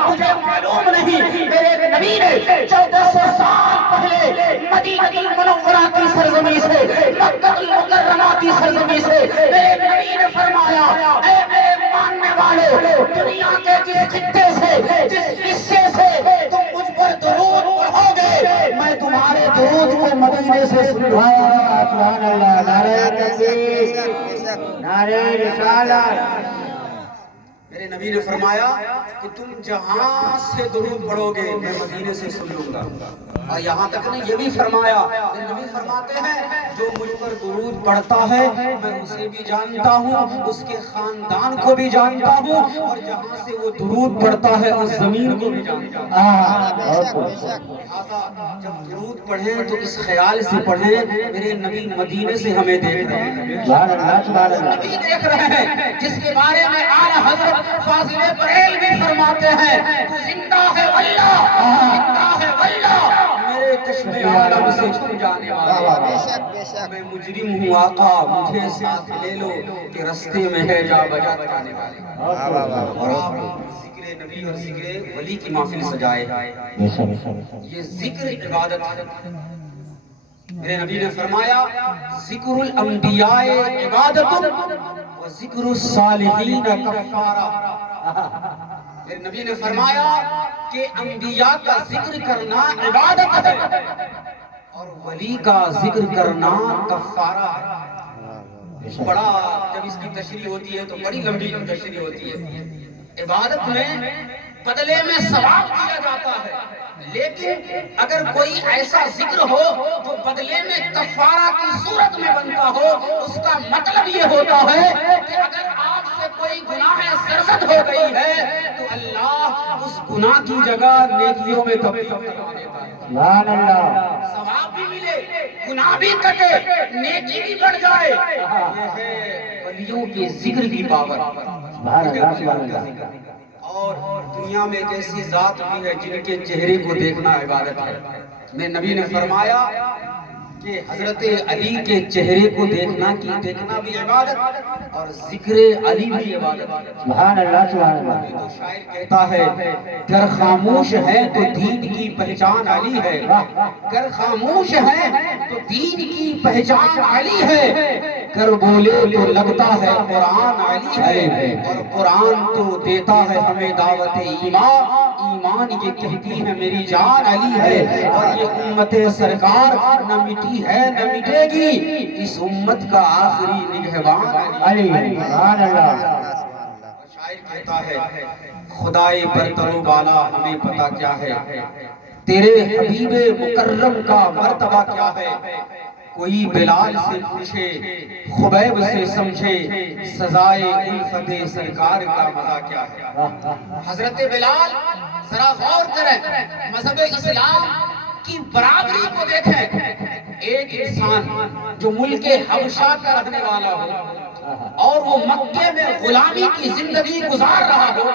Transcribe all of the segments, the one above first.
مجھے معلوم نہیں میرے نبی نے 1400 سال پہلے مدینہ منورہ کی سرزمین سے مکہ المکرمہ کی سرزمین سے میرے نبی نے فرمایا اے میرے ماننے والوں دنیا کے جس خطے سے جس حصے سے تم مجھ پر درود پڑھو گے میں تمہارے درود کو مدینے سے سنوایا سبحان اللہ نعرہ تکبیر نعرہ رسالت میرے نبی نے فرمایا کہ تم جہاں سے درود پڑھو گے میں مدینے سے سن لوں گا اور یہاں تک نہیں یہ بھی فرمایا میرے نبی فرماتے ہیں جو مجھ پر درود پڑھتا ہے میں اسے بھی جانتا ہوں اس کے خاندان کو بھی جانتا ہوں اور جہاں سے وہ درود پڑھتا ہے اس زمین کو بھی جانتا ہوں لہذا جب درود پڑھیں تو اس خیال سے پڑھیں میرے نبی مدینے سے ہمیں دیکھ رہے ہیں نبی دیکھ رہے ہیں جس کے بارے میں اعلیٰ حضرت فاضل بریل بھی فرماتے ہیں تو زندہ ہے واللہ زندہ ہے واللہ میرے چشم عالم سے چھپ جانے والا میں مجرم ہوں آقا مجھے ساتھ لے لو کہ رستے میں ہے جا بجا جانے والے اور آپ ذکر نبی اور ذکر ولی کی محفل سجائے یہ ذکر عبادت ہے میرے نبی نے فرمایا ذکر الانبیاء عبادت و ذکر الصالحین کفارہ میرے نبی نے فرمایا کہ انبیاء کا ذکر کرنا عبادت ہے اور ولی کا ذکر کرنا کفارہ ہے بڑا جب اس کی تشریح ہوتی ہے تو بڑی لمبی تشریح ہوتی ہے عبادت میں بدلے میں ثواب دیا جاتا ہے لیکن اگر کوئی ایسا ذکر ہو جو بدلے میں کفارہ کی صورت میں بنتا ہو اس کا مطلب یہ ہوتا ہے کہ اگر آپ سے کوئی گناہ سرزد ہو گئی ہے تو اللہ اس گناہ کی جگہ نیکیوں میں تبدیل کروا دیتا ہے سبحان اللہ ثواب بھی ملے گناہ بھی کٹے نیکی بھی بڑھ جائے یہ ہے ولیوں کے ذکر کی پاور سبحان اللہ سبحان اللہ اور دنیا میں ایک ایسی ذات بھی ہے جن کے چہرے کو دیکھنا عبادت ہے میں نبی نے فرمایا کہ حضرت علی کے چہرے کو دیکھنا بھی عبادت اور ذکر علی بھی عبادت سبحان اللہ سبحان اللہ تو شاعر کہتا ہے گر خاموش ہے تو دین کی پہچان علی ہے گر خاموش ہے تو دین کی پہچان علی ہے گر بولے تو لگتا ہے قرآن علی ہے اور قرآن تو دیتا ہے ہمیں دعوت ایمان ایمان یہ کہتی ہے میری جان علی ہے اور یہ امت سرکار نہ مٹی ہے نہ مٹے گی اس امت کا آخری نگہبان علی سبحان اللہ شاعر کہتا ہے خدائے برتر و بالا ہمیں پتا کیا ہے تیرے حبیب مکرم کا مرتبہ کیا ہے کوئی بلال سے پوچھے خبیب سے سمجھے سزائے الفت سرکار کا مزہ کیا ہے حضرت بلال ذرا غور کریں مذہب اسلام کی برابری کو دیکھیں ایک انسان جو ملک حبشہ کا رہنے والا ہو اور وہ مکے میں غلامی کی زندگی گزار رہا ہو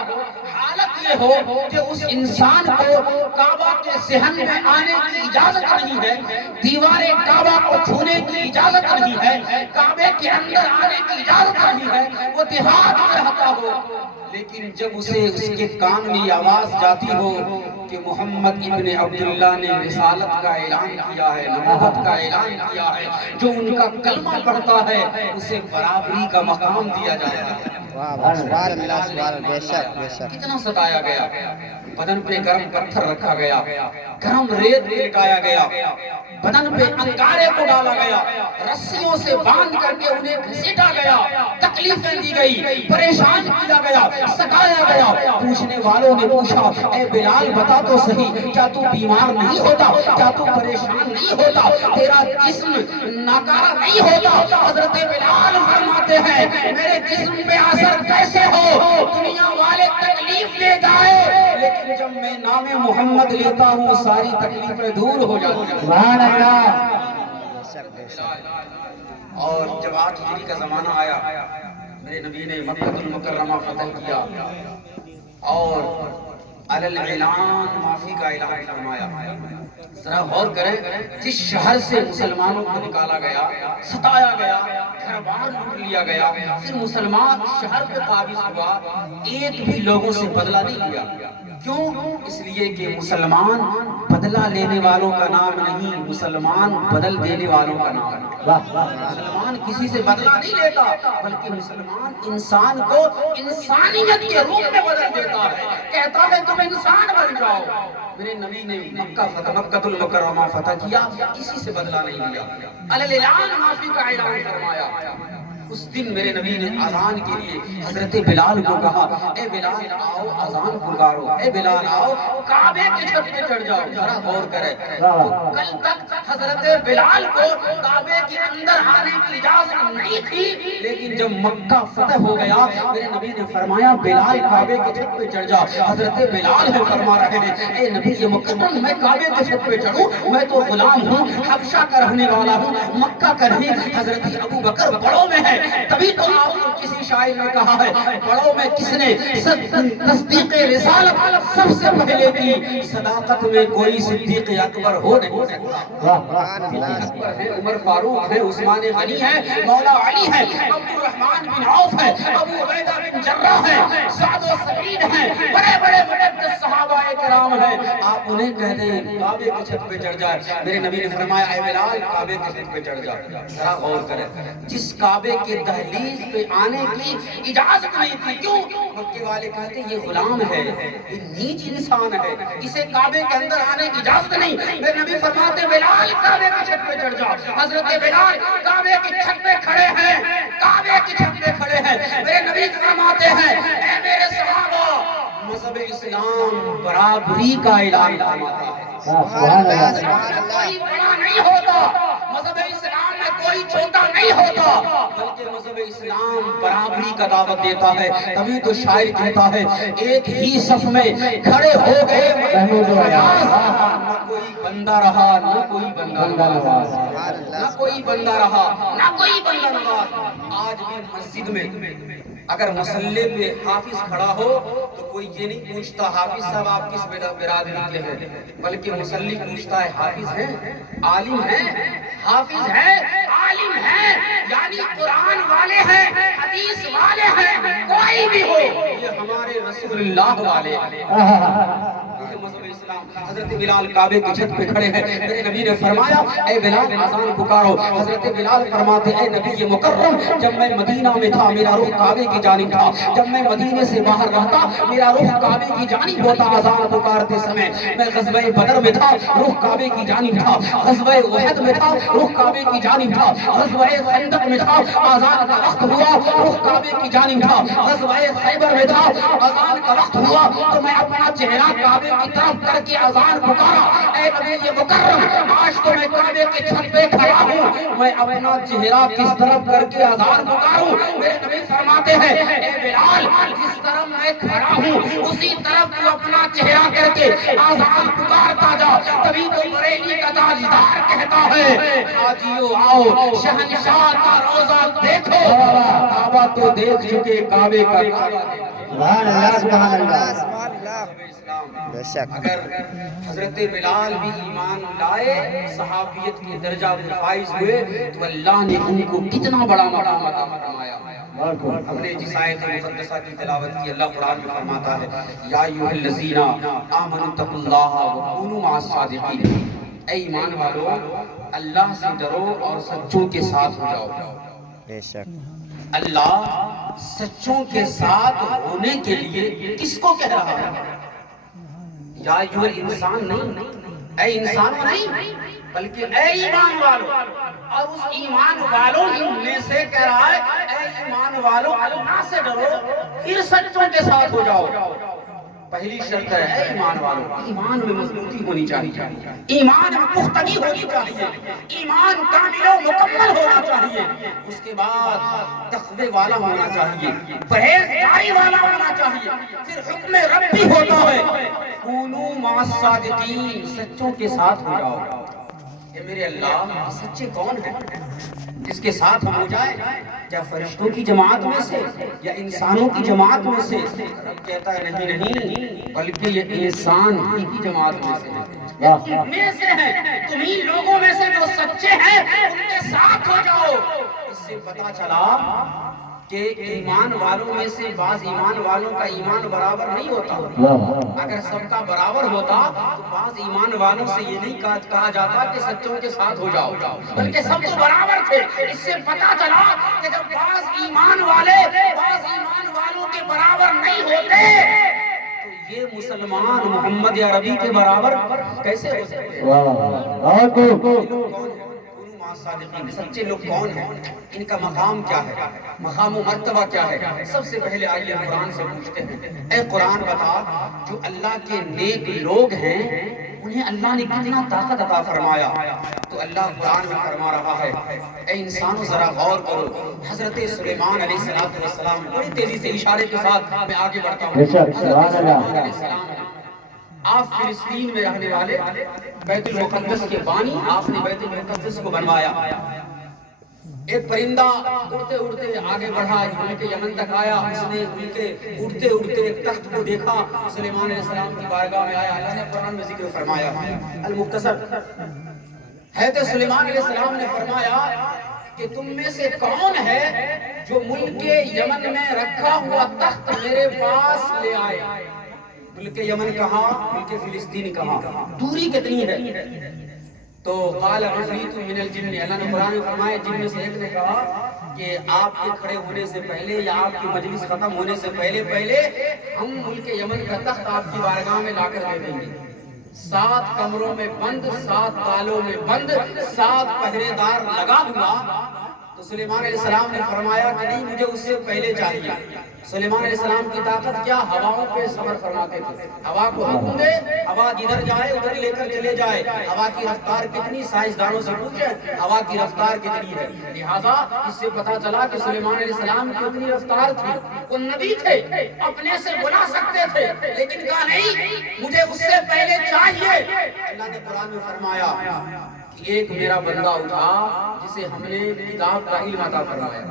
حالت یہ ہو کہ اس انسان کو کعبہ کے صحن میں آنے کی اجازت نہیں ہے دیوار کعبہ کو چھونے کی اجازت نہیں ہے کعبے کے اندر آنے کی اجازت نہیں ہے وہ دیہات میں رہتا ہو لیکن جب اسے اس کے کان میں آواز جاتی ہو کہ محمد ابن عبداللہ نے رسالت کا اعلان کیا ہے نبوت کا اعلان کیا ہے جو ان کا کلمہ پڑھتا ہے اسے برابری کا مقام دیا جاتا ہے سبحان اللہ سبحان اللہ بے شک بے شک کتنا ستایا گیا بدن پہ گرم پتھر رکھا گیا گرم ریت لٹایا گیا بدن پہ انگارے کو ڈالا گیا رسیوں سے باندھ کر کے انہیں گھسیٹا گیا تکلیفیں دی گئی پریشان کیا گیا ستایا گیا پوچھنے والوں نے پوچھا اے بلال بتا تو صحیح کیا تو بیمار نہیں ہوتا کیا تو پریشان نہیں ہوتا تیرا جسم ناکارہ نہیں ہوتا حضرت بلال فرماتے ہیں میرے جسم پہ اثر کیسے ہو دنیا والے تکلیف لے جائے لیکن جب میں نام محمد لیتا ہوں ساری تکلیفیں دور ہو جاتی ہیں سبحان اللہ اور جب 8 ہجری کا زمانہ آیا میرے نبی نے مکہ المکرمہ فتح کیا اور علی الاعلان معافی کا اعلان فرمایا ذرا غور کریں جس شہر سے مسلمانوں کو نکالا گیا ستایا گیا گھر بار لوٹ لیا گیا پھر مسلمان شہر پہ قابض ہوا ایک بھی لوگوں سے بدلہ نہیں لیا کیوں؟ اس لیے کہ مسلمان بدلہ لینے والوں کا نام نہیں، مسلمان بدل دینے والوں کا نام ہے۔ مسلمان کسی سے بدلہ نہیں لیتا، بلکہ مسلمان انسان کو انسانیت کے روپ میں بدل دیتا ہے، کہتا ہے تم انسان بن جاؤ۔ میرے نبی نے مکہ المکرمہ فتح کیا، کسی سے بدلہ نہیں لیا، الاعلان معافی کا اعلان فرمایا۔ اس دن میرے نبی نے اذان کے لیے حضرت بلال کو کہا، اے بلال آؤ اذان پکارو، اے بلال آؤ کعبے کی چھت پہ چڑھ جاؤ۔ ذرا غور کریں، کل تک حضرت بلال کو کعبے کے اندر آنے کی اجازت نہیں تھی، لیکن جب مکہ فتح ہو گیا میرے نبی نے فرمایا بلال کعبے کی چھت پہ چڑھ جاؤ۔ حضرت بلال ہے فرما رہے ہیں، اے نبی مکرم میں کعبے کی چھت پہ چڑھوں؟ میں تو غلام ہوں، حبشہ کا رہنے والا ہوں، مکہ کا نہیں۔ حضرت ابو بکر بڑوں میں ہے، تبھی تو آپ کو کسی شاعر نے کہا ہے بڑوں میں کس نے تصدیق رسالت سب سے پہلے کی، صداقت میں کوئی صدیق اکبر ہو نہیں سکتا۔ اکبر ہے، عمر فاروق ہے، عثمان غنی ہے، مولا علی ہے، عبد الرحمن بن عوف ہے، ابو عبیدہ بن جراح ہے، سعد و سعید ہیں، بڑے بڑے مقدس صحابہ کرام ہیں۔ آپ انہیں کہہ دیں کعبے کی چھت پہ چڑھ جائے، میرے نبی نے فرمایا اے بلال کعبے کی چھت پہ چڑھ جا۔ ذرا غور کریں، جس کعبے کے دہلیز پہ آنے کی اجازت نہیں تھی، کیوں؟ مکے والے کہتے یہ غلام ہے، یہ نیچ انسان ہے، اسے کعبے کے اندر آنے کی اجازت نہیں۔ میرے نبی فرماتے بلال کعبے کی چھت پہ چڑھ جاؤ۔ حضرت بلال کعبے کی چھت پہ کھڑے ہیں، کعبے کی چھت پہ کھڑے ہیں، میرے نبی فرماتے ہیں اے میرے صحابہ، مذہب اسلام برابری کا اعلان فرماتا ہے۔ کوئی بڑا نہیں ہوتا، مذہب اسلام میں کوئی چھوٹا نہیں ہوتا، بلکہ مذہب اسلام برابری کا دعوت دیتا ہے۔ تبھی تو شاعر کہتا ہے ایک ہی صف میں کھڑے ہو گئے نہ کوئی بندہ رہا نہ کوئی بندہ نواز، نہ کوئی بندہ رہا نہ کوئی بندہ نواز۔ آج بھی مسجد میں اگر مسلح پہ حافظ کھڑا ہو تو کوئی یہ نہیں پوچھتا حافظ صاحب آپ کس برادری کے ہیں، بلکہ مسلح پوچھتا ہے حافظ ہیں، عالم ہیں، حافظ ہیں، عالم ہیں، یعنی قرآن والے ہیں، حدیث والے ہیں، کوئی بھی ہو یہ ہمارے رسول اللہ والے ہیں۔ مذہب اسلام۔ حضرت بلال کعبے کی چھت پہ کھڑے ہیں، میرے نبی نے فرمایا اے بلال اذان پکارو۔ حضرت بلال فرماتے اے نبی مکرم، جب میں مدینہ میں تھا میرا رخ کعبے کی جانب تھا، جب میں مدینے سے باہر رہتا میرا رخ کعبے کی جانب ہوتا اذان پکارتے سمے۔ میں غزوہ بدر میں تھا رخ کعبے کی جانب تھا، غزوہ احد میں تھا رخ کعبے کی جانب تھا، غزوہ خندق میں تھا اذان کا وقت ہوا رخ کعبے کی جانب تھا، غزوہ خیبر میں تھا اذان کا وقت ہوا تو میں اپنا چہرہ کعبے کی طرف کر کے اذان پکارا۔ اے نبی مکرم، آج تو میں کعبے کی چھت پہ کھڑا ہوں، میں اپنا چہرہ کس طرف کر کے اذان پکاروں؟ میرے نبی فرماتے ہیں اے بلال جس طرف میں کھڑا ہوں اسی طرف تو اپنا چہرہ کر کے اذان پکارتا جا۔ تبھی تو بریلی کا تاجدار کہتا ہے حاجیو آؤ شہنشاہ کا روزہ دیکھو، کعبہ تو دیکھ چکے کعبے کا کعبہ دیکھو۔ سبحان اللہ سبحان اللہ۔ بے شک اگر حضرت بلال بھی ایمان لائے صحابیت کے درجہ میں فائز ہوئے تو اللہ نے ان کو کتنا بڑا مقام عطا فرمایا۔ ہم نے جس آیت مقدسہ کی تلاوت کی، اللہ قرآن میں فرماتا ہے یا ایھا الذین آمنوا اتقوا اللہ وکونوا مع الصادقین، اے ایمان والو اللہ سے ڈرو اور سچوں کے ساتھ ہو جاؤ۔ بے شک اللہ سچوں کے ساتھ ہونے کے لیے کس کو کہہ رہا ہے؟ یا ایھا الانسان نہیں، اے انسانوں نہیں، بلکہ اے ایمان والو، اور اس ایمان والوں میں سے کہہ رہا ہے اے ایمان والو اللہ سے ڈرو پھر سچوں کے ساتھ ہو جاؤ۔ پہلی شرط ہے اے ایمان والو، ایمان میں مضبوطی ہونی چاہیے، ایمان میں پختگی ہونی چاہیے، ایمان کامل و مکمل ہونا چاہیے، اس کے بعد تقوی والا ہونا چاہیے، پرہیزگاری والا ہونا چاہیے، پھر حکم ربی ہوتا ہے کونوا مع الصادقین، سچوں کے ساتھ ہو جاؤ۔ اے میرے اللہ سچے کون ہیں جس کے ساتھ ہم ہو جائیں؟ کیا فرشتوں کی جماعت میں سے یا انسانوں کی جماعت میں سے؟ کہتا ہے نہیں، بلکہ یہ انسان ہی کی جماعت میں سے ہے، تم میں سے ہیں، تمہیں لوگوں میں سے جو سچے ہیں ان کے ساتھ ہو جاؤ۔ اس سے پتا چلا کہ ایمان والوں میں سے بعض ایمان والوں کا ایمان برابر نہیں ہوتا. اگر سب کا برابر ہوتا تو بعض ایمان والوں سے یہ نہیں کہا جاتا کہ سچوں کے ساتھ ہو جاؤ, بلکہ سب تو برابر تھے. اس سے پتا چلا کہ جب بعض ایمان والے بعض ایمان والوں کے برابر نہیں ہوتے تو یہ مسلمان محمد عربی کے برابر کیسے ہو سکتے ہیں؟ صادقین, سچے لوگ کون ہیں, ان کا مقام کیا ہے, مقام و مرتبہ کیا ہے؟ سب سے پہلے آئیے قرآن سے پوچھتے ہیں, اے قرآن بتا جو اللہ کے نیک لوگ ہیں انہیں اللہ نے کتنا طاقت عطا فرمایا. تو اللہ قرآن میں فرما رہا ہے, اے انسانوں ذرا غور کرو. حضرت سلیمان علیہ السلام, بڑی تیزی سے اشارے کے ساتھ میں آگے بڑھتا ہوں. حضرت سلیمان علیہ السلام, آپ فلسطین میں رہنے والے, بیت المقدس کے بانی, آپ نے بیت المقدس کو بنوایا. ایک پرندہ اڑتے اڑتے آگے بڑھا, ملک یمن تک آیا. اس نے ان کے اڑتے اڑتے ایک تخت کو دیکھا, سلیمان علیہ السلام کی بارگاہ میں آیا. اللہ نے قرآن میں ذکر فرمایا المختصر, حضرت سلیمان علیہ السلام نے فرمایا کہ تم میں سے کون ہے جو ملک یمن میں رکھا ہوا تخت میرے پاس لے آئے. ملک یمن کہاں, ملک فلسطین کہاں, دوری کتنی ہے؟ تو قال عفریت من الجن, اللہ نے قرآن میں فرمایا جن میں سے ایک نے کہا کہ آپ کے کھڑے ہونے سے پہلے یا آپ کی مجلس ختم ہونے سے پہلے ہم ملک یمن کا تخت آپ کی بارگاہ میں لا کر دے دیں گے. 7 کمروں میں بند, 7 تالوں میں بند, 7 پہرے دار لگا دوں گا. تو سلیمان علیہ السلام نے فرمایا کہ نہیں, مجھے اس سے پہلے چاہیے. سلیمان علیہ السلام کی طاقت کیا, ہواؤں پہ سفر فرماتے تھے. ہوا کو حکم دے, ہوا جدھر جائے ادھر لے کر چلے جائے. ہوا کی رفتار کتنی, سائنسدانوں سے پوچھیں ہوا کی رفتار کتنی ہے. لہٰذا اس سے پتا چلا کہ سلیمان علیہ السلام کی اتنی رفتار تھی. وہ نبی تھے, اپنے سے بلا سکتے تھے, لیکن کہا نہیں مجھے اس سے پہلے چاہیے. اللہ نے قرآن میں فرمایا کہ ایک میرا بندہ اٹھا جسے ہم نے کتاب کا علم عطا فرمایا.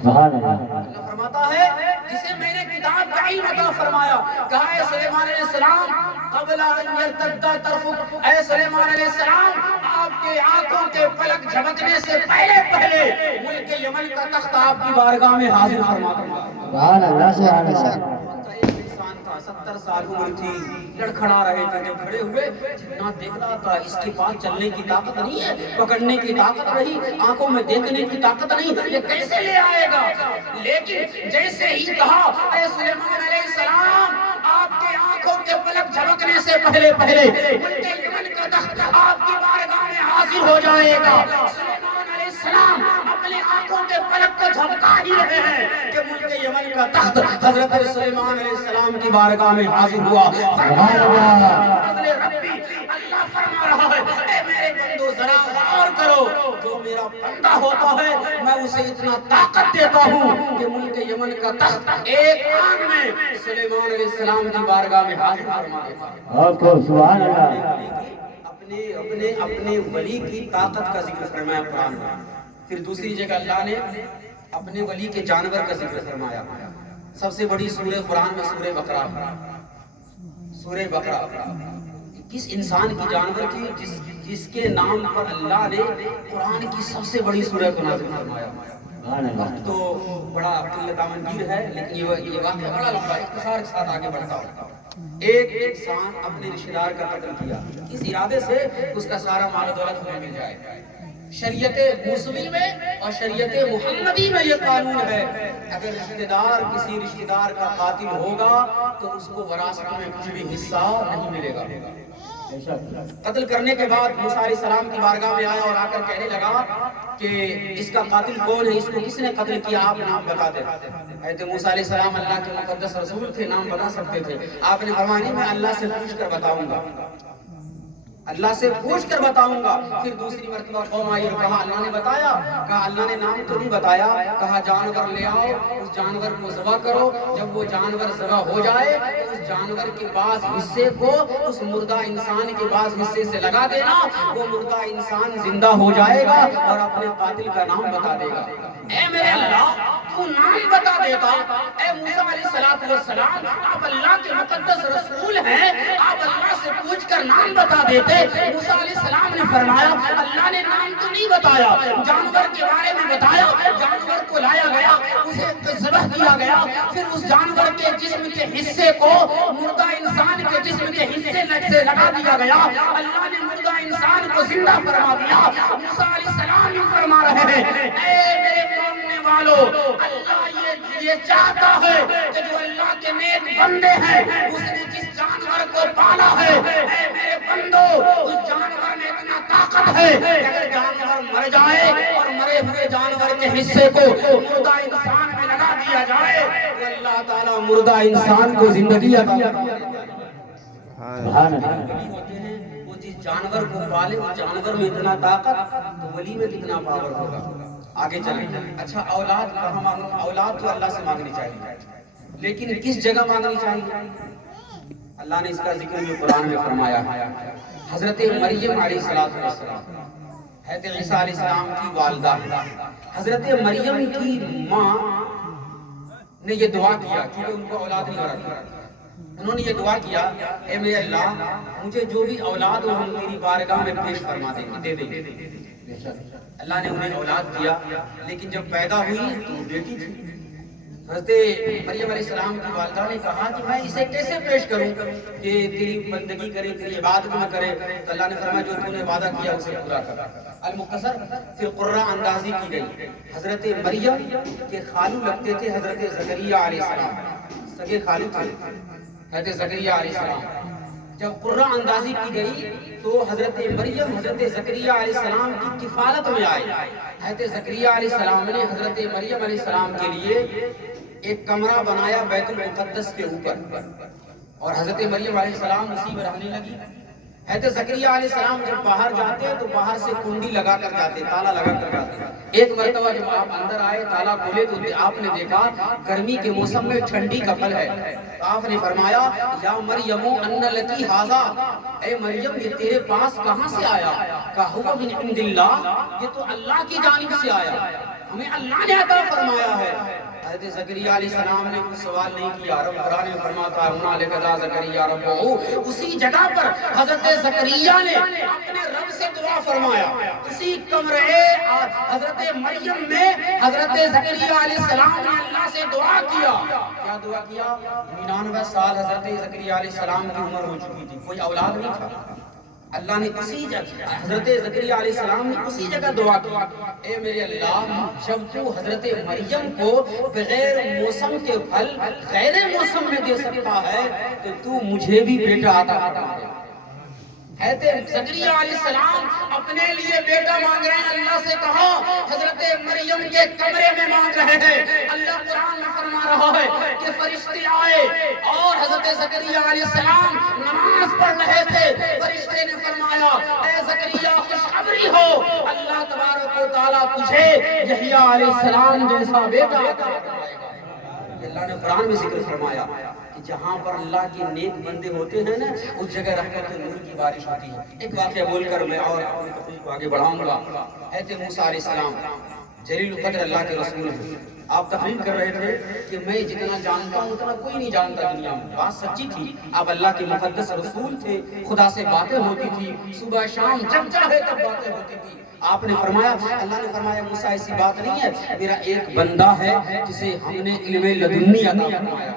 اللہ فرماتا ہے جسے میں نے کتاب کا علم عطا فرمایا. کہا اے سلیمان علیہ السلام قبل ان یرتد طرفک, اے سلیمان علیہ السلام آپ کے آنکھوں کے پلک جھپکنے سے پہلے ملک یمن کا تخت آپ کی بارگاہ میں حاضر فرما دوں گا. 70 سال عمر تھی, لڑکھڑا رہے تھے. جب کھڑے ہوئے جتنا دیکھتا تھا, اس کے پاس چلنے کی طاقت نہیں ہے, پکڑنے کی طاقت نہیں, آنکھوں میں دیکھنے کی طاقت نہیں, یہ کیسے لے آئے گا. لیکن جیسے ہی کہا اے سلیمان علیہ السلام آپ کے آنکھوں کے پلک جھپکنے سے پہلے ملک یمن کا تخت آپ کی بارگاہ میں حاضر ہو جائے گا. سلیمان علیہ السلام اپنے آنکھوں کے پلک کو جھپکا ہی رہے ہیں کہ ملک یمن کا تخت حضرت سلیمان علیہ السلام کی بارگاہ میں حاضر ہوا. اللہ فرما رہا ہے اے میرے بندو ذرا غور کرو, جو میرا بندہ ہوتا ہے میں اسے اتنا طاقت دیتا ہوں کہ ملک یمن کا تخت ایک آن میں سلیمان علیہ السلام کی بارگاہ میں حاضر فرما دیتا ہے. سبحان اللہ. اپنے ولی کی طاقت کا ذکر فرمایا قرآن میں. پھر دوسری جگہ اللہ نے اپنے ولی کے جانور کا ذکر فرمایا. سب سے بڑی سورہ قرآن میں سورہ بقرہ. سورہ بقرہ کس انسان کی جانور کی جس کے نام پر اللہ نے قرآن کی سب سے بڑی سورہ کو نازل فرمایا. وقت تو بڑا قلت آمدگیر ہے, لیکن یہ واقعہ بڑا لمبا ہے, اختصار کے ساتھ آگے بڑھتا ہوں. ایک انسان اپنے رشتہ دار کا قتل کیا, اس ارادے سے اس کا سارا مال و دولت ہمیں مل جائے. شریعت موسوی میں اور شریعت محمدی میں یہ قانون ہے, اگر رشتہ دار کسی رشتہ دار کا قاتل ہوگا تو اس کو وراثت میں کچھ بھی حصہ نہیں ملے گا. قتل کرنے کے بعد موسیٰ علیہ السلام کی بارگاہ میں آیا اور آ کر کہنے لگا کہ اس کا قاتل کون ہے, اس کو کس نے قتل کیا, آپ نام بتا دیں. حضرت موسیٰ علیہ السلام اللہ کے مقدس رسول تھے, نام بتا سکتے تھے. آپ نے فرمایا نہیں, میں اللہ سے پوچھ کر بتاؤں گا, اللہ سے پوچھ کر بتاؤں گا. پھر دوسری مرتبہ قوم آئی اور کہا اللہ نے بتایا, کہا اللہ نے نام تو نہیں بتایا, کہا جانور لے آؤ, اس جانور کو ذبح کرو. جب وہ جانور ذبح ہو جائے تو اس جانور کے بعض حصے کو اس مردہ انسان کے بعض حصے سے لگا دینا, وہ مردہ انسان زندہ ہو جائے گا اور اپنے قاتل کا نام بتا دے گا. اے میرے اللہ تو نام بتا دیتا. اے موسیٰ علیہ السلام آپ اللہ کے مقدس رسول ہیں, آپ اللہ سے پوچھ کر نام بتا دیتے. موسیٰ علیہ السلام نے فرمایا اللہ نے نام تو نہیں نہیں بتایا، جانور کے بارے میں بتایا، جانور کو لایا گیا، اسے ذبح کیا گیا، پھر اس جانور کے جسم کے حصے کو مردہ انسان کے جسم کے حصے سے لگا دیا گیا، اللہ نے مردہ انسان کو زندہ فرما دیا۔ موسیٰ علیہ السلام یہ فرما رہے ہیں، اے میرے ماننے والو، اللہ یہ چاہتا ہے کہ جو اللہ کے نیک بندے ہیں، اس نے جس جانور کو پالا ہے، اے میرے بندو، اس جانور میں اتنا طاقت ہے کہ اگر جانور مر جائے اور مرے ہوئے جانور کے حصے کو مردہ انسان میں لگا دیا جائے تو اللہ تعالیٰ مردہ انسان کو زندگی عطا کرتا ہے۔ سبحان اللہ۔ ہوتے ہیں وہ جس جانور کو پالے، اس جانور میں اتنا طاقت تو ولی میں کتنا پاور ہوگا۔ آگے چلیں۔ اچھا اولاد کہاں مانگنی؟ اولاد تو اللہ سے مانگنی چاہیے، لیکن کس جگہ مانگنی چاہیے؟ اللہ نے اس کا ذکر بھی قرآن میں فرمایا ہے۔ حضرت مریم علیہ السلام، حضرت عیسیٰ علیہ السلام کی والدہ، حضرت مریم کی ماں نے یہ دعا کیا کیونکہ ان کو اولاد نہیں ہو رہا، انہوں نے یہ دعا کیا، اے میرے اللہ مجھے جو بھی اولاد ہو ہم تیری بارگاہ میں پیش فرما دیں گے، دے دیں گے۔ اللہ نے انہیں اولاد دیا، لیکن جب پیدا ہوئی تو بیٹی تھی۔ حضرت مریم علیہ السلام کی والدہ نے کہا کہ میں اسے کیسے پیش کروں کہ تیری بندگی کرے، تیری عبادت نہ کرے؟ تو اللہ نے فرمایا جو تو نے وعدہ کیا اسے پورا کر۔ المختصر پھر قرہ اندازی کی گئی۔ حضرت مریم کے خالو لگتے تھے حضرت زکریا علیہ السلام، سگے خالو تھے حضرت زکریا علیہ السلام۔ جب قرہ اندازی کی گئی تو حضرت مریم حضرت زکریا علیہ السلام کی کفالت میں آئے۔ حضرت زکریا علیہ السلام نے حضرت مریم علیہ السلام کے لیے ایک کمرہ بنایا بیت المقدس کے اوپر، اور حضرت مریم علیہ السلام اسی میں رہنے لگی۔ حضرت زکریا علیہ السلام جب باہر جاتے تو باہر سے کنڈی لگا کر جاتے، تالا لگا کر جاتے۔ ایک مرتبہ جب آپ اندر آئے تالا کھولے تو آپ نے دیکھا گرمی کے موسم میں ٹھنڈی کا پھل ہے۔ آپ نے فرمایا یا مریم ان لکی ھذا، اے مریم یہ تیرے پاس کہاں سے آیا؟ کہا ہوا من عند اللہ، یہ تو اللہ کی جانب سے آیا، ہمیں اللہ نے عطا فرمایا ہے۔ حضرت زکریا علیہ السلام نے کوئی سوال نہیں کیا۔ رب قرآن میں فرماتا ہے ہنالک دعا زکریا ربہ، اسی جگہ پر حضرت زکریا نے اپنے رب سے دعا فرمایا۔ اسی کمرے حضرت مریم میں حضرت زکریا علیہ السلام نے اللہ سے دعا کیا۔ کیا دعا کیا؟ 99 سال حضرت زکریا علیہ السلام کی عمر ہو چکی تھی، کوئی اولاد نہیں تھا۔ اللہ نے اسی جگہ حضرت زکریا علیہ السلام نے اسی جگہ دعا کی، اے میرے اللہ جب تو حضرت مریم کو بغیر موسم کے پھل غیر موسم میں دے سکتا ہے تو مجھے بھی بیٹا عطا فرما دے۔ حضرت زکریا علیہ السلام اپنے لیے بیٹا مانگ رہے ہیں، اللہ سے کہا حضرت مریم کے کمرے میں مانگ رہے ہیں۔ اللہ قرآن میں فرما رہا ہے کہ فرشتے آئے اور حضرت زکریا علیہ السلام نماز پڑھ رہے تھے، فرشتے نے فرمایا اے زکریا خوشخبری ہو، اللہ تبارک و تعالیٰ تجھے یحییٰ علیہ السلام جیسا بیٹا عطا فرمائے گا۔ اللہ نے قرآن میں ذکر فرمایا کہ جہاں پر اللہ کے نیک بندے ہوتے ہیں نا اس جگہ رحمت نور کی بارش ہوتی ہے۔ ایک واقعہ بول کر میں اور اپنی تقریر کو آگے بڑھاؤں گا۔ حضرت موسیٰ علیہ السلام جلیل القدر اللہ کے رسول ہیں۔ آپ تقریر کر رہے تھے کہ میں جتنا جانتا ہوں اتنا کوئی نہیں جانتا دنیا میں۔ بات سچی تھی، آپ اللہ کے مقدس رسول تھے، خدا سے باتیں ہوتی تھی، صبح شام جب چاہے تب باتیں ہوتی تھی۔ آپ نے فرمایا، اللہ نے فرمایا موسیٰ ایسی بات نہیں ہے، میرا ایک بندہ ہے جسے ہم نے علم لدنی عطا فرمایا۔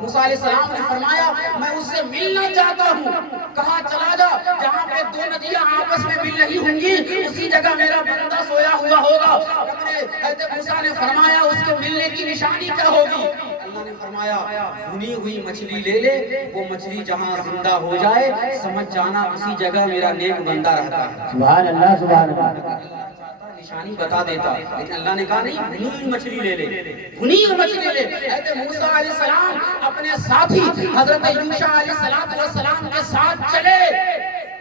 موسیٰ علیہ السلام نے فرمایا میں اس سے ملنا چاہتا ہوں۔ کہا چلا جا، جہاں پہ دو ندیاں آپس میں مل رہی ہوں گی اسی جگہ میرا بندہ سویا ہوا ہوگا۔ حضرت موسیٰ نے فرمایا اس کے ملنے کی نشانی کیا ہوگی؟ اللہ نے فرمایا بھنی ہوئی مچھلی لے لے، وہ مچھلی جہاں زندہ ہو جائے سمجھ جانا اسی جگہ میرا نیک بندہ رہتا ہے۔ سبحان اللہ سبحان اللہ۔ نشانی بتا دیتا، لیکن اللہ نے کہا نہیں، بھنی ہوئی مچھلی لے لے، بھنی ہوئی مچھلی لے۔ حضرت موسیٰ علیہ السلام اپنے ساتھی حضرت یوشع علیہ السلام کے ساتھ چلے،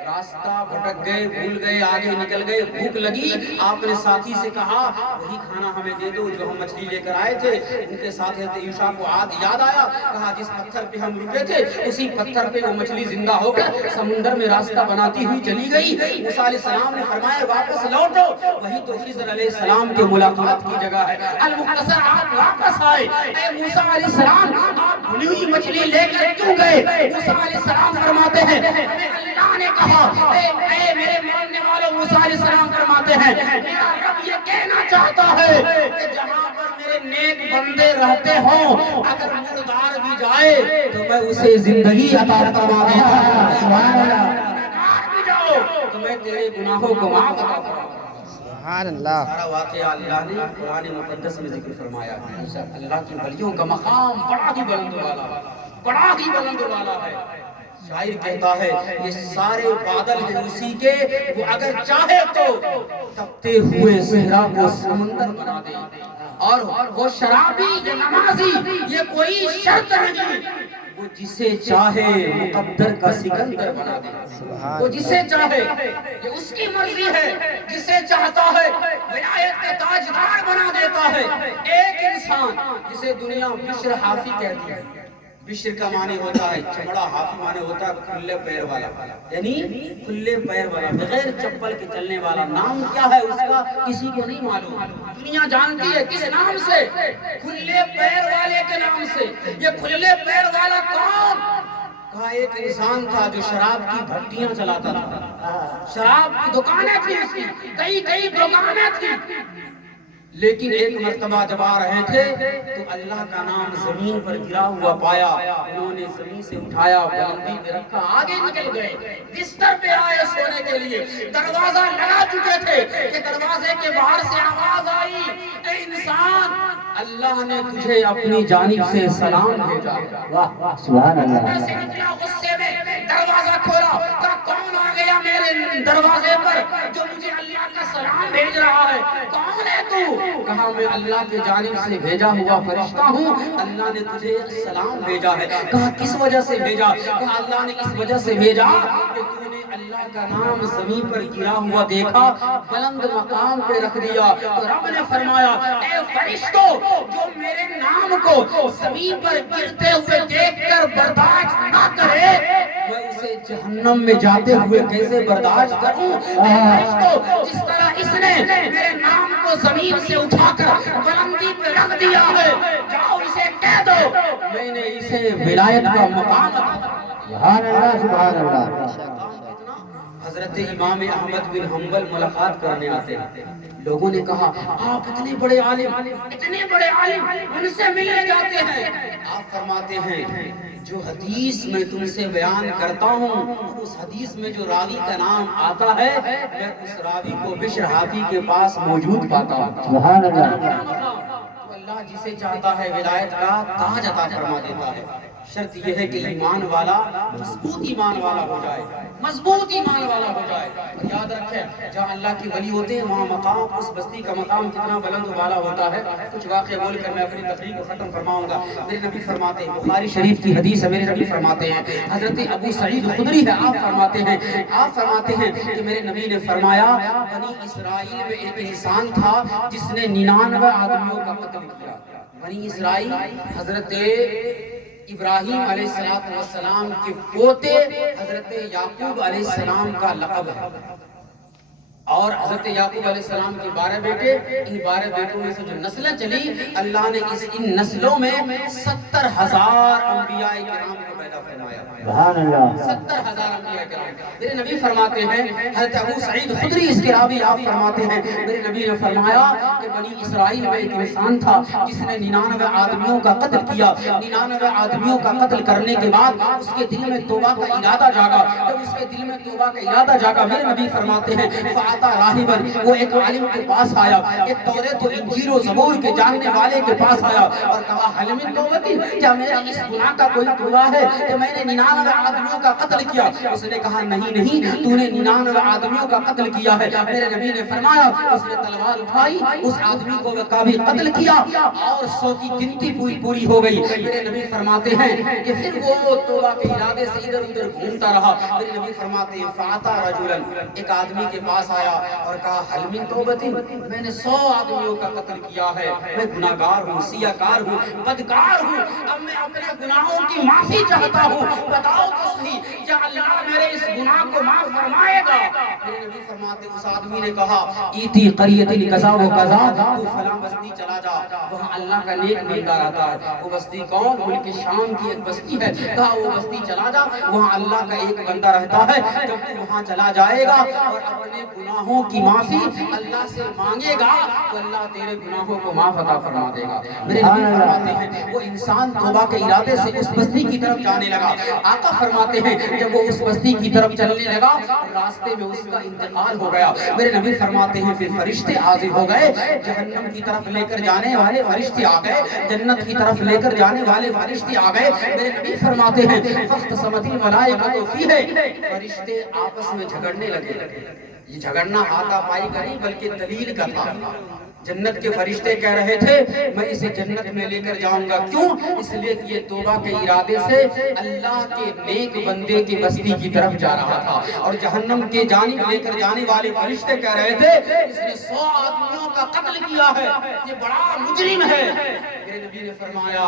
راستہ بھٹک گئے، بھول گئے، آگے نکل گئے، بھوک لگی۔ آپ نے ساتھی سے کہا وہی کھانا ہمیں دے دو جو ہم مچھلی لے کر آئے تھے۔ ان کے ساتھ حضرت یوشع کو یاد آیا، کہا جس پتھر پہ ہم رکے تھے اسی پتھر پہ وہ مچھلی زندہ ہو کر سمندر میں راستہ بناتی ہوئی چلی گئی۔ موسیٰ علیہ السلام نے فرمایا واپس لوٹو، وہی تو خضر علیہ السلام کے ملاقات کی جگہ ہے۔ المختصر آپ واپس آئے، اے موسیٰ علیہ السلام آپ بھنی ہوئی مچھلی لے کر کیوں گئے؟ موسیٰ علیہ السلام فرماتے ہیں اللہ نے کہا اے میرے ماننے والوں موسیٰ موسیٰ علیہ السلام فرماتے ہیں میرا رب یہ کہنا چاہتا ہے کہ جہاں پر میرے نیک بندے رہتے ہوں اگر مردار بھی جائے تو میں اسے زندگی عطا فرما دوں گا، سبحان اللہ، گنہگار بھی جاؤ تو میں تیرے گناہوں کو معاف عطا فرما دوں گا۔ سبحان اللہ۔ سارا واقعہ اللہ نے قرآن مقدس میں ذکر فرمایا ہے۔ اللہ کی ولیوں کا مقام بڑا ہی بلند والا ہے، بڑا ہی بلند والا ہے۔ شاعر کہتا ہے یہ سارے بادل ہیں اسی کے، وہ اگر چاہے تو تپتے ہوئے صحرا کو سمندر بنا دے، اور وہ شرابی یا نمازی یہ کوئی شرط نہیں، وہ جسے چاہے مقدر کا سکندر بنا دے، وہ جسے چاہے، یہ اس کی مرضی ہے، جسے چاہتا ہے ولایت کا تاجدار بنا دیتا ہے۔ ایک انسان جسے دنیا بشر حافی کہتی ہے، بشر کا معنی ہوتا ہے چمڑا، حافی معنی ہوتا ہے کھلے پیر والا، یعنی کھلے پیر والا، بغیر چپل کے چلنے والا۔ نام کیا ہے اس کا کسی کو نہیں معلوم، دنیا جانتی ہے کس نام سے، کھلے پیر والے کے نام سے۔ یہ کھلے پیر والا کون؟ کہا ایک انسان تھا جو شراب کی بھٹیاں چلاتا تھا، شراب کی دکانیں تھی اس کی، کئی دکانیں تھی، لیکن ایک مرتبہ جب آ رہے تھے تو اللہ کا نام زمین پر گرا ہوا پایا، انہوں نے زمین سے اٹھایا، بلندی پہ رکھا، آگے نکل گئے، بستر پہ آئے سونے کے لیے، دروازہ لگا چکے تھے کہ دروازے کے باہر سے آواز آئی، اے انسان اللہ نے تجھے اپنی جانب سے سلام بھیجا۔ واہ سبحان اللہ۔ سے نکلا غصے میں، دروازہ کھولا، کہا کون آ گیا میرے دروازے پر جو مجھے اللہ کا سلام بھیج رہا ہے، کون ہے تو؟ کہا میں اللہ کی جانب سے بھیجا ہوا فرشتہ ہوں، اللہ نے تجھے سلام بھیجا ہے۔ کہا کس وجہ سے بھیجا؟ کہا اللہ نے اس وجہ سے بھیجا کہ تو نے اللہ کا نام زمین پر گرا ہوا دیکھا، بلند مقام پہ رکھ دیا، تو رب نے فرمایا اے فرشتوں جو میرے نام کو زمین پر گرتے ہوئے دیکھ کر برداشت نہ کرے، میں اسے جہنم میں جاتے ہوئے کیسے برداشت کروں؟ اے فرشتوں جس طرح اس نے میرے نام کو زمین سے اٹھا کر بلندی پہ رکھ دیا ہے، جاؤ اسے کہہ دو میں نے اسے ولایت کا مقام عطا فرمایا۔ سبحان اللہ سبحان اللہ۔ حضرت امام احمد بن حنبل ملاقات کرنے آتے ہیں، لوگوں نے کہا آپ اتنے بڑے عالم، اتنے بڑے عالم، ان سے ملنے جاتے ہیں۔ آپ فرماتے ہیں جو حدیث میں تم سے بیان کرتا ہوں اس حدیث میں جو راوی کا نام آتا ہے میں اس راوی کو بشر حافی کے پاس موجود پاتا ہوں۔ سبحان اللہ۔ تو اللہ جسے چاہتا ہے ولایت کا تاج عطا فرما دیتا ہے۔ شرط یہ ہے کہ ایمان والا مضبوط ایمان والا ہو جائے، مضبوط ایمان والا ہو جائے۔ اور یاد رکھیں جہاں اللہ کی ولی ہوتے ہیں وہاں مقام، اس بستی کا مقام کتنا بلند والا ہوتا ہے۔ کچھ واقعہ بول کر میں اپنی تقریر کو ختم فرماؤں گا۔ میرے نبی فرماتے ہیں، بخاری شریف کی حدیث ہے، میرے نبی فرماتے ہیں، حضرت ابو سعید خدری ہے، آپ فرماتے ہیں کہ میرے نبی نے فرمایا بنی اسرائیل میں ایک انسان تھا جس نے 99 آدمیوں کا قتل کیا۔ بنی اسرائیل حضرت ابراہیم علیہ السلام کے پوتے حضرت یعقوب علیہ السلام کا لقب ہے، اور حضرت یعقوب علیہ السلام کے 12 بیٹے، ان 12 بیٹوں میں سے جو نسلیں چلی اللہ نے ان نسلوں میں 70,000 انبیاء کرام کو پیدا فرمایا۔ سبحان اللہ۔ 70,000 انبیاء کرام۔ میرے نبی فرماتے ہیں، حضرت ابو سعید خدری اس کے راوی آپ فرماتے ہیں میرے نبی نے فرمایا کہ بنی اسرائیل میں ایک انسان تھا جس نے 99 آدمیوں کا قتل کیا۔ 99 آدمیوں کا قتل کرنے کے بعد اس کے دل میں توبہ کا ارادہ جاگا۔ جب اس کے دل میں توبہ کا ارادہ جاگا میرے نبی فرماتے ہیں راہبن، وہ ایک عالم کے پاس آیا، ایک توریت و انجیل و زبور کے جاننے والے کے پاس آیا اور کہا حل من توبتی، کیا میرے اس گناہ کا کوئی توبہ ہے کہ میں نے 99 آدمیوں کا قتل کیا؟ اس نے کہا نہیں تو نے 99 آدمیوں کا قتل کیا ہے۔ میرے نبی نے فرمایا اس نے تلوار اٹھائی، اس آدمی کو کا بھی قتل کیا اور 100 کی گنتی پوری ہو گئی۔ میرے نبی فرماتے ہیں کہ پھر وہ توبہ کے ارادے سے ادھر ادھر گھومتا رہا۔ میرے نبی فرماتے ہیں فاتا رجلا، ایک آدمی کے پاس آیا اور کہا حل من توبتی، میں نے 100 آدمیوں کا قتل کیا ہے، میں گناہگار ہوں، سیاکار ہوں، بدکار ہوں، اب میں اپنے گناہوں کی معافی چاہتا ہوں، بتاؤ تو صحیح کیا اللہ میرے اس گناہ کو معاف فرمائے گا۔ میرے نبی فرماتے اس آدمی نے کہا ایتی قریت قضا و قضا، تو فلاں بستی چلا جا، وہاں اللہ کا نیک بندہ رہتا ہے۔ وہ بستی کون؟ ملک شام کی ایک بستی ہے۔ کہا وہ بستی چلا جا، وہاں اللہ کا ایک بندہ رہتا ہے۔ جب تو وہاں چلا جائے گا اور اپنے گناہوں کی معافی اللہ سے مانگے گا تو اللہ تیرے گناہوں کو معاف عطا فرما دے گا۔ میرے نبی فرماتے ہیں وہ انسان توبہ کے ارادے سے اس بستی کی طرف جانے لگا۔ آقا فرماتے ہیں جب وہ اس بستی کی طرف چلنے لگا راستے میں اس کا انتقال ہو گیا۔ میرے نبی فرماتے ہیں پھر فرشتے حاضر ہو گئے، جہنم کی طرف لے کر جانے والے فرشتے آ گئے، جنت کی طرف لے کر جانے والے فرشتے آ گئے۔ میرے نبی فرماتے ہیں فاختصمت الملائکۃ فیہ، فرشتے آپس میں جھگڑنے لگے۔ یہ جھگڑنا ہاتھا پائی کا نہیں بلکہ دلیل کا تھا۔ جنت کے فرشتے کہہ رہے تھے میں اسے جنت میں لے کر جاؤں گا، کیوں؟ اس لیے کہ یہ توبہ کے ارادے سے اللہ کے نیک بندے کی بستی کی طرف جا رہا تھا، اور جہنم کے جانب لے کر جانے والے فرشتے کہہ رہے تھے اس نے 100 آدمیوں کا قتل کیا ہے، یہ بڑا مجرم ہے۔ میرے نبی نے فرمایا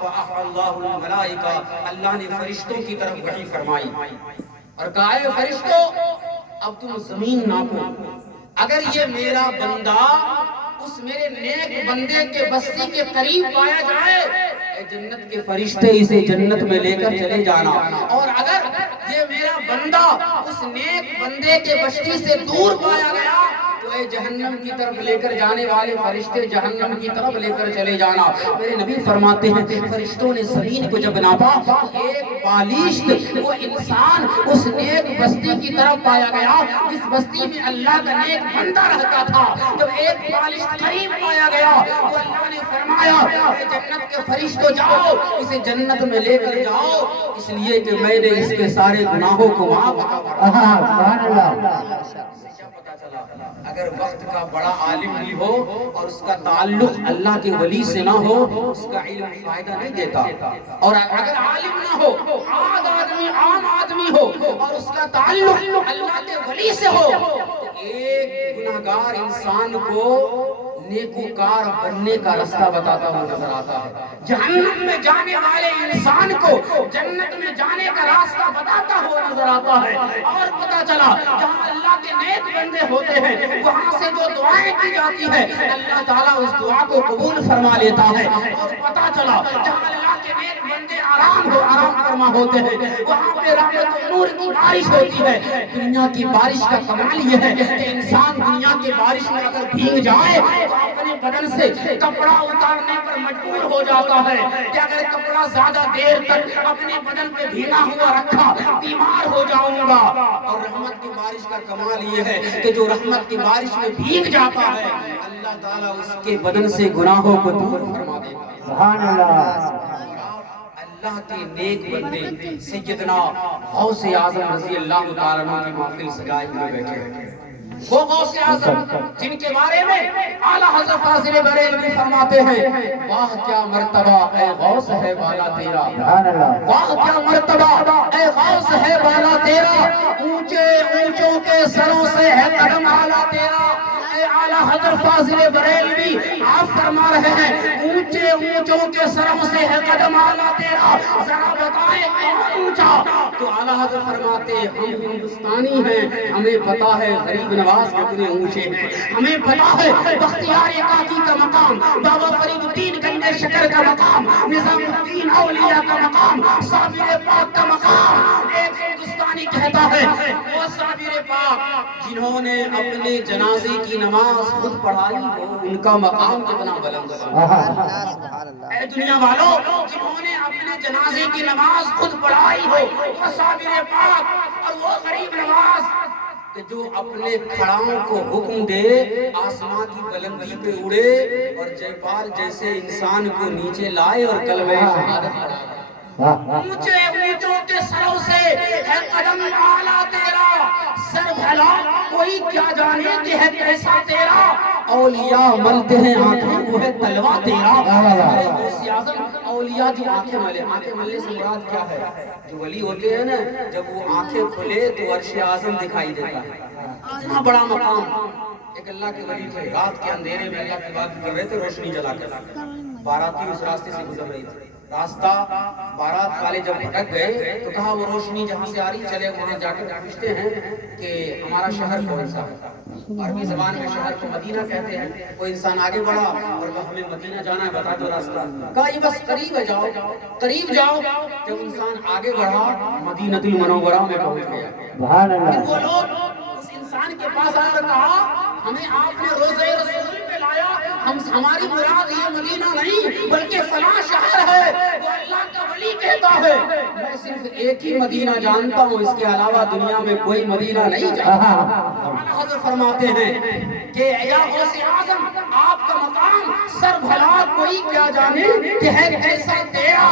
فَأَحْرَ اللَّهُ الْمَلَائِكَةَ، اللہ نے فرشتوں کی طرف وحی فرمائی اور کہا اے فرشتوں اب تم زمین ناپو، اگر یہ میرا بندہ اس میرے نیک بندے کے بستی کے قریب پایا جائے اے جنت کے فرشتے اسے جنت میں لے کر چلے جانا، اور اگر یہ میرا بندہ اس نیک بندے کے بستی سے دور پایا گیا تو اے جہنم کی طرف لے کر جانے والے فرشتے جہنم کی طرف لے کر چلے جانا۔ میرے نبی فرماتے ہیں فرشتوں نے زمین کو جب ناپا تو ایک بالشت وہ انسان اس نیک بستی کی طرف پایا گیا جس بستی میں اللہ کا نیک بندہ رہتا تھا۔ جب ایک بالشت قریب پایا گیا تو اللہ نے فرمایا اے جنت کے فرشتوں جاؤ اسے جنت میں لے کر جاؤ، اس لیے کہ میں نے اس کے سارے گناہوں کو معاف کیا۔ اگر وقت کا بڑا عالم بھی ہو اور اس کا تعلق اللہ کے ولی سے نہ ہو اس کا علم فائدہ نہیں دیتا، اور اگر عالم نہ ہو عام آدمی ہو اور اس کا تعلق اللہ کے ولی سے ہو تو ایک گناہگار انسان کو نیکوکار بننے کا رستہ بتاتا ہوا نظر آتا ہے، جہنم میں جانے والے انسان کو جنت میں جانے کا راستہ بتاتا ہوا نظر آتا ہے۔ اور پتہ چلا جہاں اللہ کے نیک بندے ہوتے ہیں وہاں سے جو دعائیں کی جاتی ہے اللہ تعالیٰ اس دعا کو قبول فرما لیتا ہے۔ اور پتہ چلا جہاں اللہ کے نیک بندے آرام فرما ہوتے ہیں وہاں پہ رحمت و نور کی بارش ہوتی ہے۔ دنیا کی بارش کا کمال یہ ہے کہ انسان دنیا کی بارش میں اگر بھیگ جائے تو اپنے بدن سے کپڑا اتارنے پر مجبور ہو جاتا ہے کہ اگر کپڑا زیادہ دیر تک اپنے بدن پہ بھیگا ہوا رکھا بیمار ہو جاؤں گا۔ اور رحمت کی بارش کا کمال یہ ہے کہ جو رحمت کی بارش میں بھیگ جاتا ہے اللہ تعالیٰ اس کے بدن سے گناہوں کو دور فرما دیتا ہے۔ سبحان اللہ۔ اللہ کے نیک بندے سیدنا غوث اعظم رضی اللہ تعالیٰ عنہ کی محفل سجائے ہوئے بیٹھے ہیں، وہ غوث اعظم جن کے بارے میں اعلیٰ حضرت فاضل بریلوی فرماتے ہیں واہ کیا مرتبہ اے غوث ہے بالا تیرا، واہ کیا مرتبہ اے غوث ہے بالا تیرا، اونچے اونچوں کے سروں سے ہے قدم اعلیٰ تیرا۔ اے اعلیٰ حضرت فاضل بریلوی آپ فرما رہے ہیں اونچے اونچوں کے سروں سے ہے قدم اعلیٰ تیرا، ذرا بتائیں کون اونچا؟ تو اعلیٰ حضرت فرماتے ہم ہندوستانی ہیں، ہمیں پتا ہے غریب نواز کتنے اونچے ہیں، ہمیں پتا ہے بختیار کاکی کا مقام، بابا فرید الدین گنجے شکر کا مقام، نظام الدین اولیاء کا مقام، صابر پاک کا مقام۔ ایک ہندوستانی کہتا ہے وہ صابر پاک جنہوں نے اپنے جنازے کی نماز خود پڑھائی ہو ان کا مقام کتنا بلند ہے۔ اے دنیا والوں جنہوں نے اپنے جنازے کی نماز خود پڑھائی ہو وہ صابر پاک، اور وہ غریب نواز کہ جو اپنے کھڑاؤں کو حکم دے آسمان کی بلندی پہ اڑے اور جے پال جیسے انسان کو نیچے لائے اور کلمہ شہادت پڑھائے۔ اونچے اونچوں کے سروں سے ہے قدم اعلیٰ تیرا، سر بھلا کوئی کیا جانے کہ ہے کیسا تیرا، اولیاء ملتے ہیں آنکھیں وہ ہے تلوہ تیرا۔ غوث اعظم اولیاء جو آنکھیں ملے، آنکھیں ملنے سے مراد کیا ہے؟ جو ولی ہوتے ہیں نا جب وہ آنکھیں کھلے تو عرش اعظم دکھائی دیتا ہے، اتنا بڑا مقام۔ ایک اللہ کے ولی تھے رات کے اندھیرے میں اللہ کی بات کر رہے تھے روشنی جلا کر، باراتی اس راستے سے گزر رہی تھی، راستہ بارات والے جب بھٹک گئے تو کہا وہ روشنی جہاں سے آ رہی چلے وہاں جا کر پوچھتے ہیں کہ ہمارا شہر کون سا ہے. عربی زبان میں شہر کو مدینہ کہتے ہیں. کوئی انسان آگے بڑھا اور کہا ہمیں مدینہ جانا ہے بتا دو راستہ. کہا یہ بس قریب ہے جاؤ قریب جاؤ. جب انسان آگے بڑھا مدینہ المنورہ میں پہنچ گیا. پھر وہ لوگ اس انسان کے پاس آ کر کہا ہمیں آپ نے روزے رسول پہ لایا, ہماری مراد یہ مدینہ نہیں بلکہ فلاں شہر ہے, وہ اللہ کا ولی کہتا ہے میں صرف ایک ہی مدینہ جانتا ہوں, اس کے علاوہ دنیا میں کوئی مدینہ نہیں جانتا. حضرت فرماتے ہیں کہ یا غوث اعظم آپ کا مقام سر بھلا کوئی کیا جانے کہ ہے کیسا تیرا,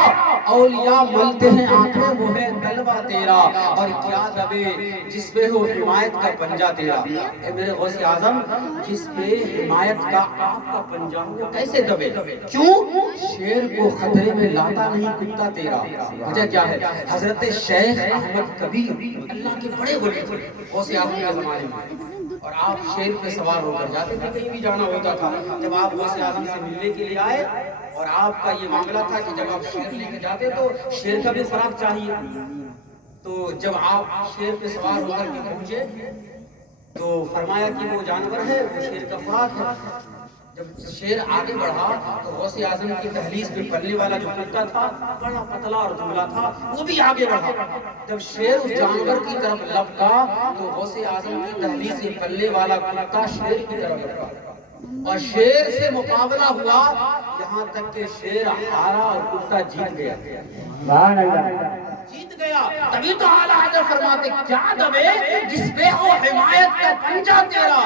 اولیاء ملتے ہیں آنکھیں وہ ہے طلبہ تیرا, اور کیا دبے جس پہ ہو حمایت کا پنجہ تیرا. اے میرے غوث اعظم جس پہ حمایت کا آپ کا پنجہ وہ کیسے دبے؟ کیوں؟ شیر کو خطرے میں لاتا نہیں کتا تیرا. وجہ کیا ہے؟ حضرت شیخ احمد کبیر اللہ کے بڑے ولی تھے غوث اعظم کے زمانے میں, اور آپ شیر پہ سوار ہو کر جاتے تھے کہیں بھی جانا ہوتا تھا. جب آپ غوث اعظم سے ملنے کے لیے آئے اور آپ کا یہ معاملہ تھا کہ جب آپ شیر لے کے جاتے تو شیر کا بھی خوراک چاہیے, تو جب آپ شیر پہ سوار ہو کر کے پہنچے تو فرمایا کہ وہ جانور ہے وہ شیر کا خوراک ہے. جب شیر آگے بڑھا تو غوث اعظم کی دہلیز پہ پلنے والا جو کتا تھا بڑا پتلا اور دبلا تھا وہ بھی آگے بڑھا. جب شیر اس جانور کی طرف لپکا تو غوث اعظم کی دہلیز سے پلنے والا کتا شیر کی طرف لپکا اور شیر سے مقابلہ ہوا یہاں تک کہ شیر ہارا اور کتا جیت گیا. جیت گیا. تبھی تو اعلیٰ حضرت فرماتے کیا دبے جس پہ ہو حمایت کا پنجہ تیرا,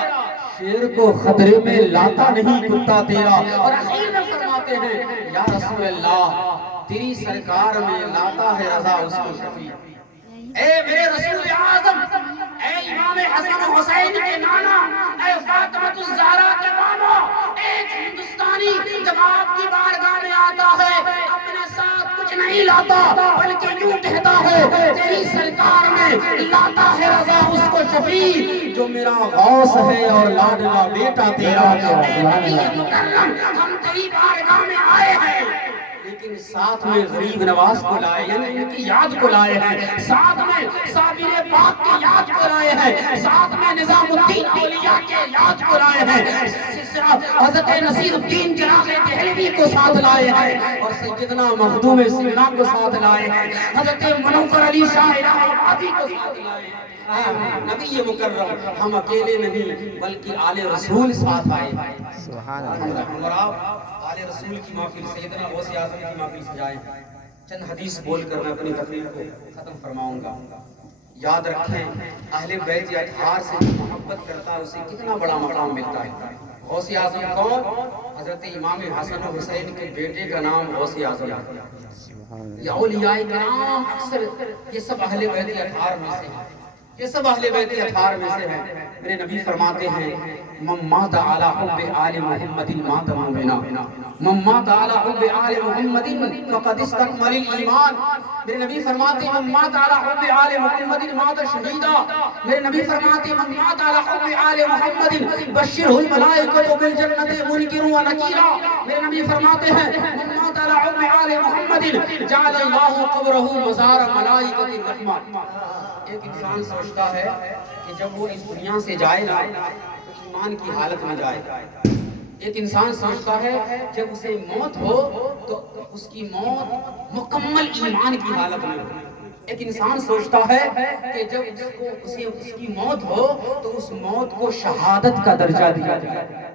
شیر کو خطرے میں لاتا نہیں کتا تیرا. اور آخر میں فرماتے ہیں یا رسول اللہ تیری سرکار میں لاتا ہے رضا اس کو شفیع. اے میرے رسول اعظم, اے امام حسن و حسین کے نانا, اے فاطمہ الزہرا کے ماما, ایک ہندوستانی جب آپ کی بارگاہ میں آتا ہے اپنے ساتھ کچھ نہیں لاتا بلکہ یوں کہتا ہے تیری سرکار میں لاتا ہے رضا اس کو شفیع جو میرا غوث ہے اور لاڈلا بیٹا تیرا. اے نبی مکرم ہم تیری بارگاہ میں آئے ہیں لیکن ساتھ میں غریب نواز کو لائے یعنی ان کی یاد کو لائے ہیں, ساتھ میں صابر پاک کی یاد کو لائے ہیں, ساتھ میں نظام الدین اولیاء کے یاد کو لائے ہیں, حضرت نصیر الدین چراغ دہلوی کو ساتھ لائے ہیں, اور سیدنا مخدوم سینا کو ساتھ لائے ہیں, حضرت منوفر علی شاہ الہ آبادی کو ساتھ لائے ہیں. نبی مکرم ہم اکیلے نہیں بلکہ آل رسول ساتھ آئے. سبحان اللہ. اور آپ آل رسول کی محفل سیدنا غوث اعظم کی محفل سجائیں. چند حدیث بول کر میں اپنی تقریر کو ختم فرماؤں گا. یاد رکھیں اہل بیت اطہار سے جو محبت کرتا ہے اسے کتنا بڑا مقام ملتا ہے. غوث اعظم کون؟ حضرت امام حسن و حسین کے بیٹے کا نام غوث اعظم ہے. یہ اولیاء کرام اکثر یہ سب اہل بیت اطہار میں سے ہیں, یہ سب اہل بیت اطہار میں سے ہیں. میرے نبی فرماتے ہیں من مات علی حب آل محمد مات مومنا, من مات علی حب آل محمد فقد استکمل الایمان. میرے نبی فرماتے ہیں من مات علی حب آل محمد مات شہیدا. میرے نبی فرماتے ہیں من مات علی حب آل محمد بشرہ الملائکۃ بالجنۃ منکرا و نکیرا. میرے نبی فرماتے ہیں من مات علی حب آل محمد جعل اللہ قبرہ مزار ملائکۃ الرحمہ. ایک انسان سوچتا ہے کہ جب وہ اس دنیا سے جائے نا تو ایمان کی حالت میں جائے. ایک انسان سوچتا ہے جب اسے موت ہو تو اس کی موت مکمل ایمان کی حالت میں ہو. ایک انسان سوچتا ہے کہ جب اس کی موت ہو تو اس موت کو شہادت کا درجہ دیا جائے.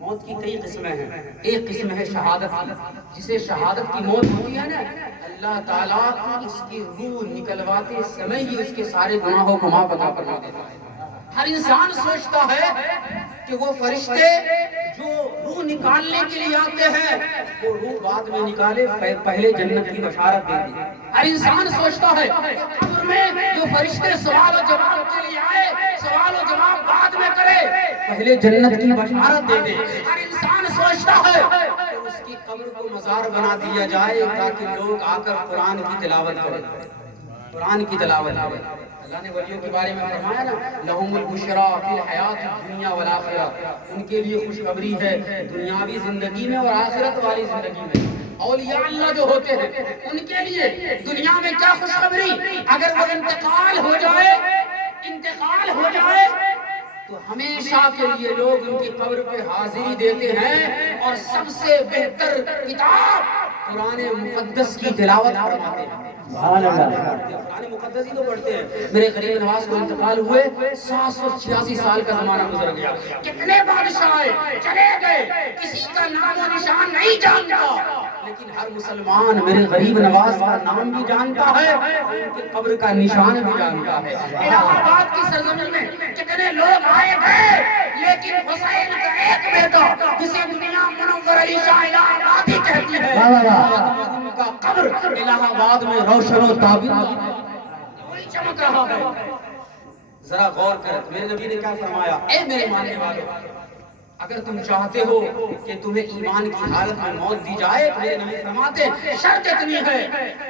موت کی کئی قسمیں ہیں. ایک قسم ہے شہادت کی, جسے شہادت کی موت ہوتی ہے نا اللہ تعالیٰ اس کی روح نکلواتے سمے ہی اس کے سارے گناہوں کو معاف عطا فرما دیتا ہے. ہر انسان سوچتا ہے کہ وہ فرشتے جو روح نکالنے کے لیے آتے ہیں وہ روح بعد میں نکالے پہلے جنت کی بشارت دے دی. ہر انسان سوچتا ہے قبر میں جو فرشتے سوال و جواب کے لیے آئے سوال و جواب بعد میں کرے پہلے جنت کی بشارت دے دے. ہر انسان سوچتا ہے کہ اس کی قبر کو مزار بنا دیا جائے تاکہ لوگ آ کر قرآن کی تلاوت کریں, قرآن کی تلاوت کریں. اللہ نے ولیوں کے بارے میں فرمایا نا لہم البشرا فی الحیات الدنیا والآخرہ, ان کے لیے خوشخبری ہے دنیاوی زندگی میں اور آخرت والی زندگی میں. اولیاء اللہ جو ہوتے ہیں ان کے لیے دنیا میں کیا خوشخبری، اگر وہ انتقال ہو جائے تو ہمیشہ کے لیے لوگ ان کی قبر پہ حاضری دیتے ہیں اور سب سے بہتر کتاب قرآن مقدس کی تلاوت فرماتے ہیں۔ قرآن مقدس ہی تو پڑھتے ہیں۔ میرے غریب نواز کو انتقال ہوئے 786 سال کا زمانہ گزر گیا، کتنے بادشاہ آئے چلے گئے، کسی کا نام و نشان نہیں جانتا، لیکن ہر مسلمان میرے غریب نواز کا نام بھی جانتا ہے، ان کی قبر کا نشان بھی جانتا ہے۔ الہ آباد کی سرزمین میں کتنے لوگ آئے گئے، لیکن حسین کا ایک بیٹا جسے دنیا منور علی شاہ الہ آبادی کہتی ہے، ان کا قبر الہ آباد میں روشن و تابر وہی چمک رہا ہے۔ ذرا غور کر، میرے نبی نے کیا فرمایا، اے میرے ماننے والوں، اگر تم چاہتے ہو کہ تمہیں ایمان کی حالت میں موت دی جائے، تو میرے نبی فرماتے ہیں شرط اتنی ہے،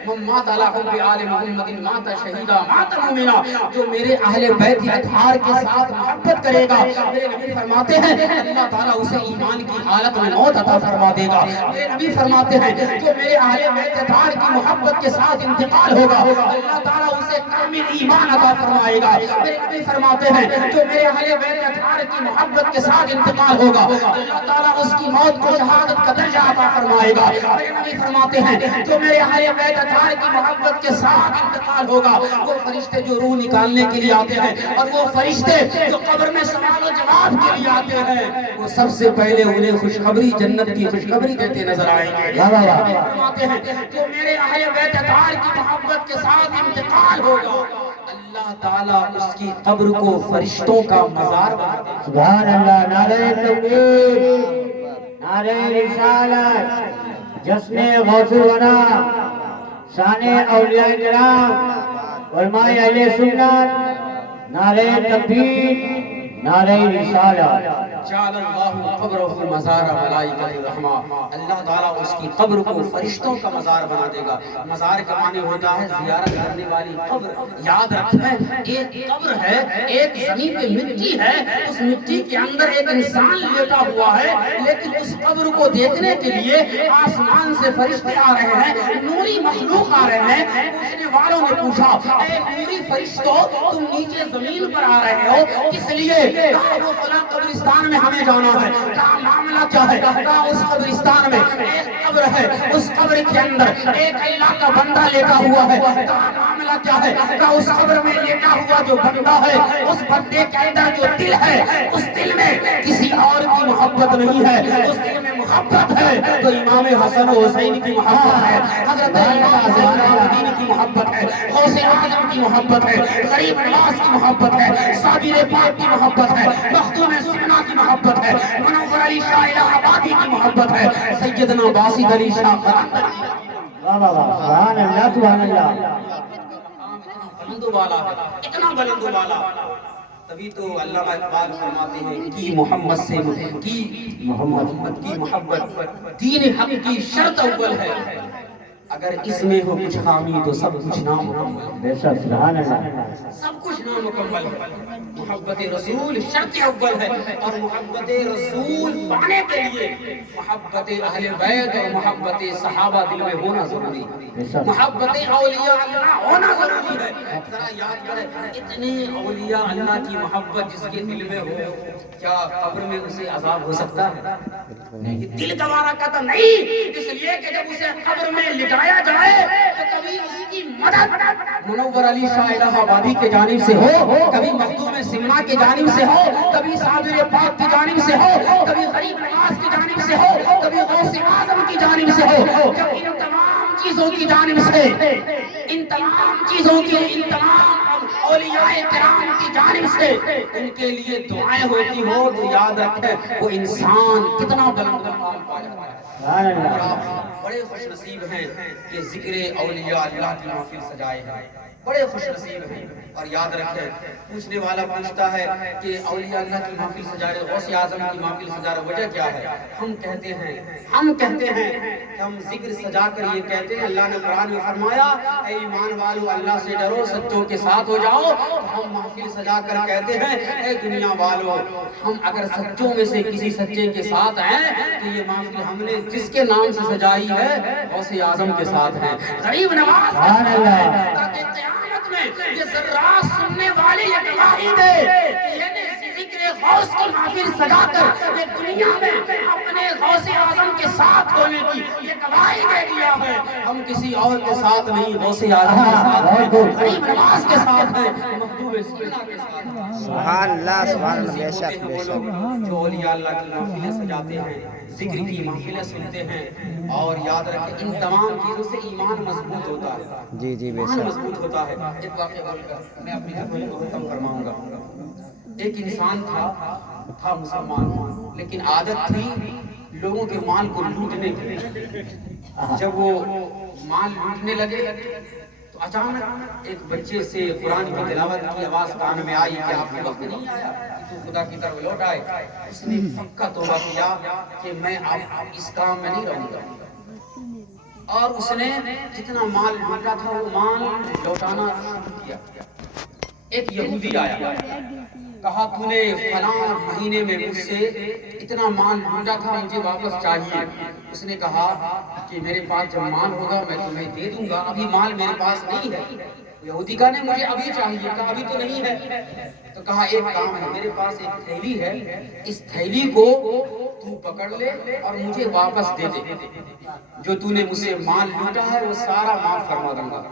من مات علی حب آل محمد مات شہیدا مات مومنا، جو میرے اہل بیت اطہار کے ساتھ محبت کرے گا، میرے نبی فرماتے ہیں اللہ تعالیٰ اسے ایمان کی حالت میں موت عطا فرما دے گا۔ میرے نبی فرماتے ہیں جو میرے اہل بیت اطہار کی محبت کے ساتھ انتقال ہوگا، اللہ تعالیٰ اسے کامل ایمان عطا فرمائے گا۔ میرے نبی فرماتے ہیں جو میرے اہل بیت اطہار کی محبت کے ساتھ انتقال ہوگا، اللہ تعالیٰ اس کی موت کو شہادت کا درجہ عطا فرمائے گا۔ میرے نبی فرماتے ہیں جو میرے اہل بیت اطہار کی محبت کے ساتھ انتقال ہوگا، وہ فرشتے جو روح نکالنے کے لیے آتے ہیں اور وہ فرشتے جو قبر میں سوال و جواب کے لیے آتے ہیں، وہ سب سے پہلے انہیں خوشخبری، جنت کی خوشخبری دیتے نظر آئیں گے۔ فرماتے ہیں جو میرے اہل بیت اطہار کی محبت کے ساتھ انتقال ہوگا، اللہ تعالیٰ اس کی قبر کو فرشتوں کا مزار بنا دے گا۔ سبحان اللہ، نعرہ تکبیر، نعرہ رسالت، جشن غوث الورا، شان اولیاء کرام، علماء اہل سنت، نعرہ تکبیر، نعرہ رسالت۔ جعل اللہ قبرہ مزار ملائکۃ الرحمہ، اللہ تعالیٰ اس کی قبر کو فرشتوں کا مزار بنا دے گا۔ مزار کا معنی ہوتا ہے زیارت کرنے والی قبر۔ یاد رکھیں ایک قبر ہے، ایک زمین پہ مٹی ہے، اس مٹی کے اندر ایک انسان لیٹا ہوا ہے، لیکن اس قبر کو دیکھنے کے لیے آسمان سے فرشتے آ رہے ہیں، نوری مخلوق آ رہے ہیں۔ پوچھنے والوں نے پوچھا اے نوری فرشتوں، تم نیچے زمین پر آ رہے ہو کس لیے؟ کہا وہ فلاں قبرستان میں ہمیں جانا ہے۔ کہا معاملہ کیا ہے؟ کہا اس قبرستان میں ایک قبر ہے، اس قبر کے اندر ایک اللہ کا بندہ لیٹا ہوا ہے۔ کہا معاملہ کیا ہے؟ کہا اس قبر میں لیٹا ہوا جو بندہ ہے، اس بندے کے اندر جو دل ہے، اس دل میں کسی اور کی محبت نہیں ہے، اس دل میں محبت ہے تو امام حسن و حسین کی محبت ہے، حضرت امام زین العابدین کی محبت ہے، غوث اعظم کی محبت ہے، غریب نواز کی محبت ہے، صابر پاک کی محبت ہے، مخدوم سمنا کی محبت ہے، منور علی شاہ الہ آبادی کی محبت ہے، سیدنا باسط علی شاہ قلندر کی واہ واہ واہ، سبحان اللہ، سبحان اللہ۔ بلند و بالا ہے، اتنا بلند و بالا، تبھی تو علامہ اقبال فرماتے ہیں کہ محمد سے محمد کی محبت دین حق کی شرط اول ہے، اگر اس میں ہو کچھ خامی تو سب کچھ نامکمل ہے۔ بے شک، سبحان اللہ۔ سب کچھ نامکمل ہے۔ محبت رسول شرط اول ہے، اور محبت رسول پانے کے لیے محبت اہل بیت اور محبت صحابہ دل میں ہونا ضروری ہے، محبت اولیاء اللہ ہونا ضروری ہے۔ ذرا یاد کریں اتنے اولیاء اللہ کی محبت جس کے دل میں ہو، کیا قبر میں اسے عذاب ہو سکتا ہے؟ دل گوارا کہتا نہیں، اس لیے کہ جب اسے قبر میں لٹایا جائے تو کبھی اس کی مدد منور علی شاہ الہ آبادی کے جانب سے ہو، کبھی مخدوم سمنا کے جانب سے ہو، کبھی صابر پاک کی جانب سے ہو، کبھی غریب نواز کی جانب سے ہو، کبھی غوث اعظم کی جانب سے ہو، جب ان تمام چیزوں کی جانب سے، ان تمام چیزوں کی، ان تمام اولیاء کرام کی جانب سے ان کے لیے دعائیں ہوتی ہو تو یاد رکھیں وہ انسان کتنا بلند مقام پا جاتا ہے۔ سبحان اللہ۔ بڑے خوش نصیب ہیں کہ ذکر اولیاء اللہ کی محفل سجائے ہیں۔ بڑے خوش نصیب ہیں۔ اور یاد رکھیں، پوچھنے والا پوچھتا ہے کہ اولیاء اللہ کی محفل سجا رہے، غوث اعظم کی محفل سجا رہے، وجہ کیا ہے؟ ہم کہتے ہیں کہ ہم ذکر سجا کر یہ کہتے ہیں، اللہ نے قرآن میں فرمایا اے ایمان والو اللہ سے ڈرو، سچوں کے ساتھ ہو جاؤ۔ ہم محفل سجا کر کہتے ہیں اے دنیا والو، ہم اگر سچوں میں سے کسی سچے کے ساتھ ہیں تو یہ محفل ہم نے جس کے نام سے سجائی ہے غوث اعظم کے ساتھ ہے، غریب نواز تاکہ قیامت میں یہ ذرات سننے والے یہ گواہی دے کہ یہ نے ذکر غوث کی محفل سجا کر یہ دنیا میں اپنے غوث اعظم کے ساتھ ہونے کی یہ گواہی دے دیا ہے۔ ہم کسی اور کے ساتھ نہیں، غوث اعظم کے ساتھ ہیں، غریب نواز کے ساتھ ہیں، مخدوم سینا کے ساتھ ہیں۔ سبحان اللہ، سبحان اللہ، بے شک بے شک۔ جو اولیاء اللہ کی محفلیں سجاتے ہیں، ذکر کی محفلیں سنتے ہیں، اور یاد رکھیں ان تمام چیزوں سے ایمان مضبوط ہوتا ہے، جی جی بے ایمان شک۔ مضبوط ہوتا ہے۔ ایک واقعہ بول کر میں اپنی خطبے کو ختم فرماؤں گا۔ ایک انسان تھا مسلمان، لیکن عادت تھی لوگوں کے مال کو لوٹنے کی۔ جب وہ مال لوٹنے لگے تو اچانک ایک بچے سے قرآن کی تلاوت کی آواز کان میں آئی کہ آپ کے وقت نہیں آیا کہ تو خدا کی طرف لوٹ آئے۔ اس نے پکا توبہ کیا کہ میں اب اس کام میں نہیں رہوں گا، اور اس نے جتنا مال لوٹا تھا وہ مال لوٹانا شروع کیا۔ ایک یہودی آیا، کہا تو نے فلاں مہینے میں مجھ سے اتنا مال لوٹا تھا، مجھے واپس چاہیے۔ اس نے کہا کہ میرے پاس جب مال ہوگا میں تمہیں دے دوں گا، ابھی مال میرے پاس نہیں ہے۔ یہودی کہا نہیں مجھے ابھی چاہیے، کہا ابھی تو نہیں ہے۔ تو کہا ایک کام ہے، میرے پاس ایک تھیلی ہے، اس تھیلی کو تو پکڑ لے اور مجھے واپس دے دے، جو تو نے مجھ سے مال لوٹا ہے وہ سارا معاف فرما دوں گا۔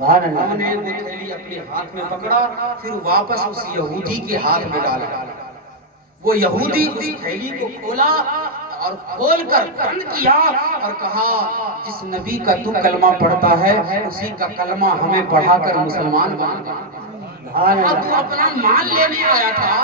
ہم نے وہ تھیلی اپنے ہاتھ میں پکڑا، پھر واپس اس یہودی کے ہاتھ میں ڈالا۔ وہ یہودی اس تھیلی کو کھولا اور کھول کر بند کیا اور کہا جس نبی کا تو کلمہ پڑھتا ہے اسی کا کلمہ ہمیں پڑھا کر مسلمان بنا دے۔ تو اپنا مال لینے آیا تھا،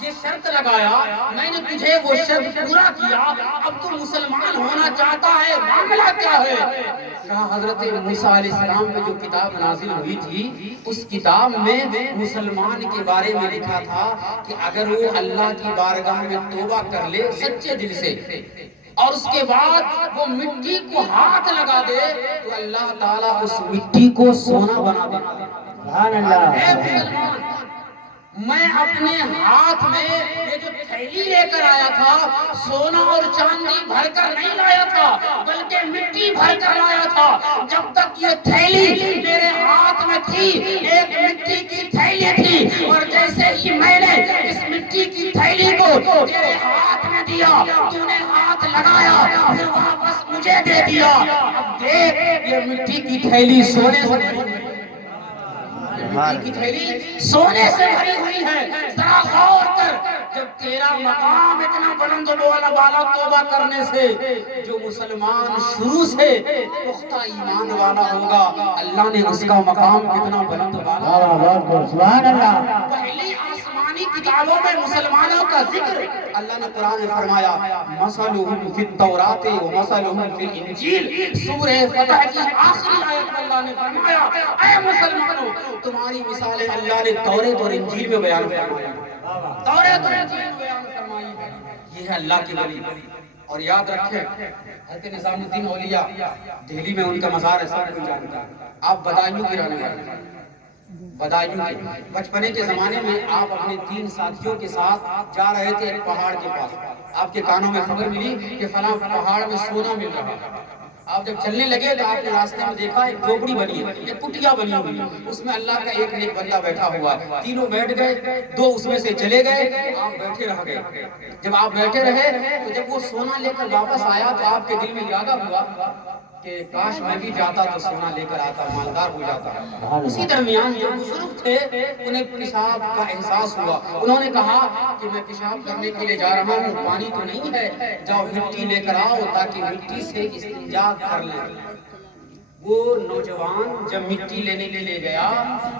یہ شرط لگایا، میں نے تجھے وہ شرط پورا کیا، اب تو مسلمان ہونا چاہتا ہے، معاملہ کیا ہے؟ کہا حضرت موسیٰ علیہ السلام پہ جو کتاب نازل ہوئی تھی اس کتاب میں مسلمان کے بارے میں لکھا تھا کہ اگر وہ اللہ کی بارگاہ میں توبہ کر لے سچے دل سے اور اس کے بعد وہ مٹی کو ہاتھ لگا دے تو اللہ تعالیٰ اس مٹی کو سونا بنا دے۔ سبحان اللہ۔ اے مسلمان، میں اپنے ہاتھ میں یہ جو تھیلی لے کر آیا تھا سونا اور چاندی بھر کر نہیں لایا تھا بلکہ مٹی بھر کر لایا تھا۔ جب تک یہ تھیلی میرے ہاتھ میں تھی ایک مٹی کی تھیلی تھی، اور جیسے ہی میں نے اس مٹی کی تھیلی کو تیرے ہاتھ میں دیا تو نے ہاتھ لگایا پھر واپس مجھے دے دیا۔ اب دیکھ یہ مٹی کی تھیلی سونے سے بھری ہوئی ہے، مٹی کی تھیلی سونے سے بھری ہوئی ہے۔ ذرا غور کر، جب تیرا مقام اتنا بلند و بالا توبہ کرنے سے جو مسلمان شروع سے پختہ ایمان والا ہوگا اللہ نے اس کا مقام کتنا بلند و بالا۔ سبحان اللہ۔ پہلی آسمانی کتابوں میں مسلمانوں کا ذکر اللہ نے قرآن میں فرمایا مثلہم فی التوراۃ و مثلہم فی الانجیل۔ سورہ فتح کی آخری آیت میں اللہ نے فرمایا اے مسلمانوں تمہاری مثالیں اللہ نے توریت اور انجیل میں بیان فرمائی، توریت اور انجیل میں بیان فرمائی ہے۔ یہ ہے اللہ کی ولی۔ اور یاد رکھیں حضرت نظام الدین اولیاء دہلی میں ان کا مزار ہے، سب کوئی جانتا ہے۔ آپ بدایوں کے رہنے والے ہیں، بدایوں کے بچپنے کے زمانے میں آپ اپنے 3 ساتھیوں کے ساتھ جا رہے تھے ایک پہاڑ کے پاس، آپ کے کانوں میں خبر ملی کہ فلاں پہاڑ میں سونا مل رہا ہے۔ آپ جب چلنے لگے تو آپ نے راستے میں دیکھا ایک جھوپڑی بنی ہے، ایک کٹیا بنی ہوئی، اس میں اللہ کا ایک نیک بندہ بیٹھا ہوا ہے۔ تینوں بیٹھ گئے، 2 اس میں سے چلے گئے، آپ بیٹھے رہ گئے۔ جب آپ بیٹھے رہے تو جب وہ سونا لے کر واپس آیا تو آپ کے دل میں ارادہ ہوا کہ کاش میں بھی جاتا تو سونا لے کر آتا، مالدار ہو جاتا۔ اسی درمیان جو بزرگ تھے انہیں پیشاب کا احساس ہوا، انہوں نے کہا کہ میں پیشاب کرنے کے لیے جا رہا ہوں، پانی تو نہیں ہے، جاؤ مٹی لے کر آؤ تاکہ مٹی سے استنجا کر لیں۔ وہ نوجوان جب مٹی لینے کے لیے گیا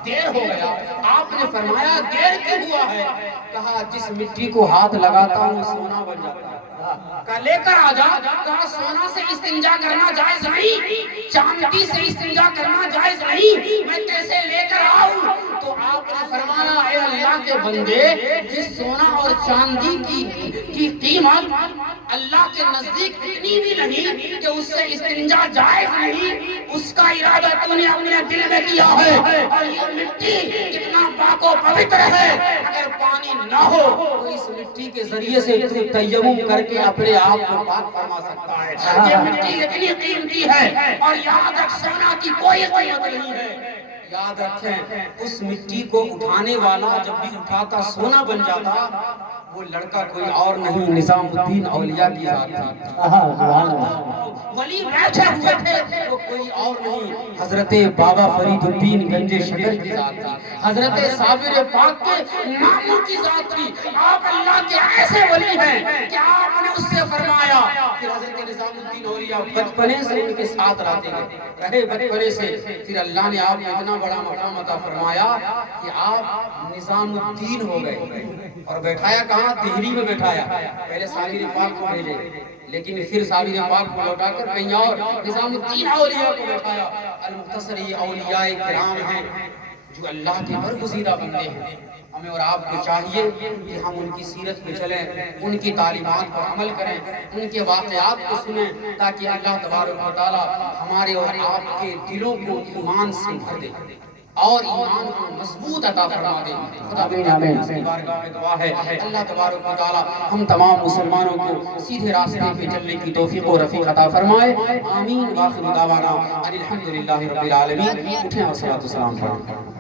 دیر ہو گیا، آپ نے فرمایا دیر کیوں ہوا ہے؟ کہا جس مٹی کو ہاتھ لگاتا ہوں سونا بن جاتا ہے۔ کہا لے کر آ جا. کہا سونا سے استنجا کرنا جائز نہیں, چاندی سے استنجا کرنا جائز نہیں, میں کیسے لے کر آؤں؟ تو آپ نے فرمایا اے اللہ کے بندے, جس سونا اور چاندی کی قیمت اللہ کے نزدیک اتنی بھی نہیں کہ اس سے استنجا جائز نہیں, اس کا ارادہ تو نے اپنے دل میں کیا ہے. اور یہ مٹی کتنا پاک و پوتر ہے, اگر پانی نہ ہو تو اس مٹی کے ذریعے سے تو تیمم کر کے اپنے آپ کو پاک فرما سکتا ہے. یہ مٹی اتنی قیمتی ہے, اور یاد رکھ سونا کی کوئی قیمت نہیں ہے. یاد رکھیں اس مٹی کو اٹھانے والا جب بھی اٹھاتا سونا بن جاتا, وہ لڑکا کوئی اور نہیں نظام الدین اولیاء کی ذات تھی. ولی بیٹھے ہوئے تھے وہ کوئی اور نہیں, حضرت بابا فرید الدین گنج شکر کی ذات تھی, حضرت صابر پاک کے ماموں کی ذات تھی. آپ اللہ کے ایسے ولی ہیں کہ آپ نے اس سے فرمایا. پھر حضرت نظام الدین اولیاء بچپنے سے ان کے ساتھ رہے بچپنے سے. پھر اللہ نے آپ کو اتنا بڑا مقام عطا فرمایا کہ آپ نظام الدین ہو گئے. اور بیٹھایا کہاں؟ دہلی میں بیٹھایا. پہلے صابر پاک کو بھیجے, لیکن پھر صابر پاک کو لوٹا کر کہیں اور نظام الدین اولیاء کو بیٹھایا. المختصر یہ اولیاء کرام ہیں جو اللہ کے برگزیدہ بندے ہیں. ہمیں اور آپ کو چاہیے کہ ہم ان کی سیرت پہ چلیں, ان کی تعلیمات پر عمل کریں, ان کے واقعات کو سنیں, تاکہ اللہ تبارک و تعالی ہمارے اور آپ کے دلوں کو ایمان سے بھر دے اور ایمان کو مضبوط عطا فرما دے. خدا کی بارگاہ میں دعا ہے اللہ تبارک و تعالی ہم تمام مسلمانوں کو سیدھے راستے پہ چلنے کی توفیق و رفیق عطا فرمائے. آمین. واخر دعوانا ان الحمدللہ رب العالمین. اٹھیں اور صلوات و سلام پڑھیں.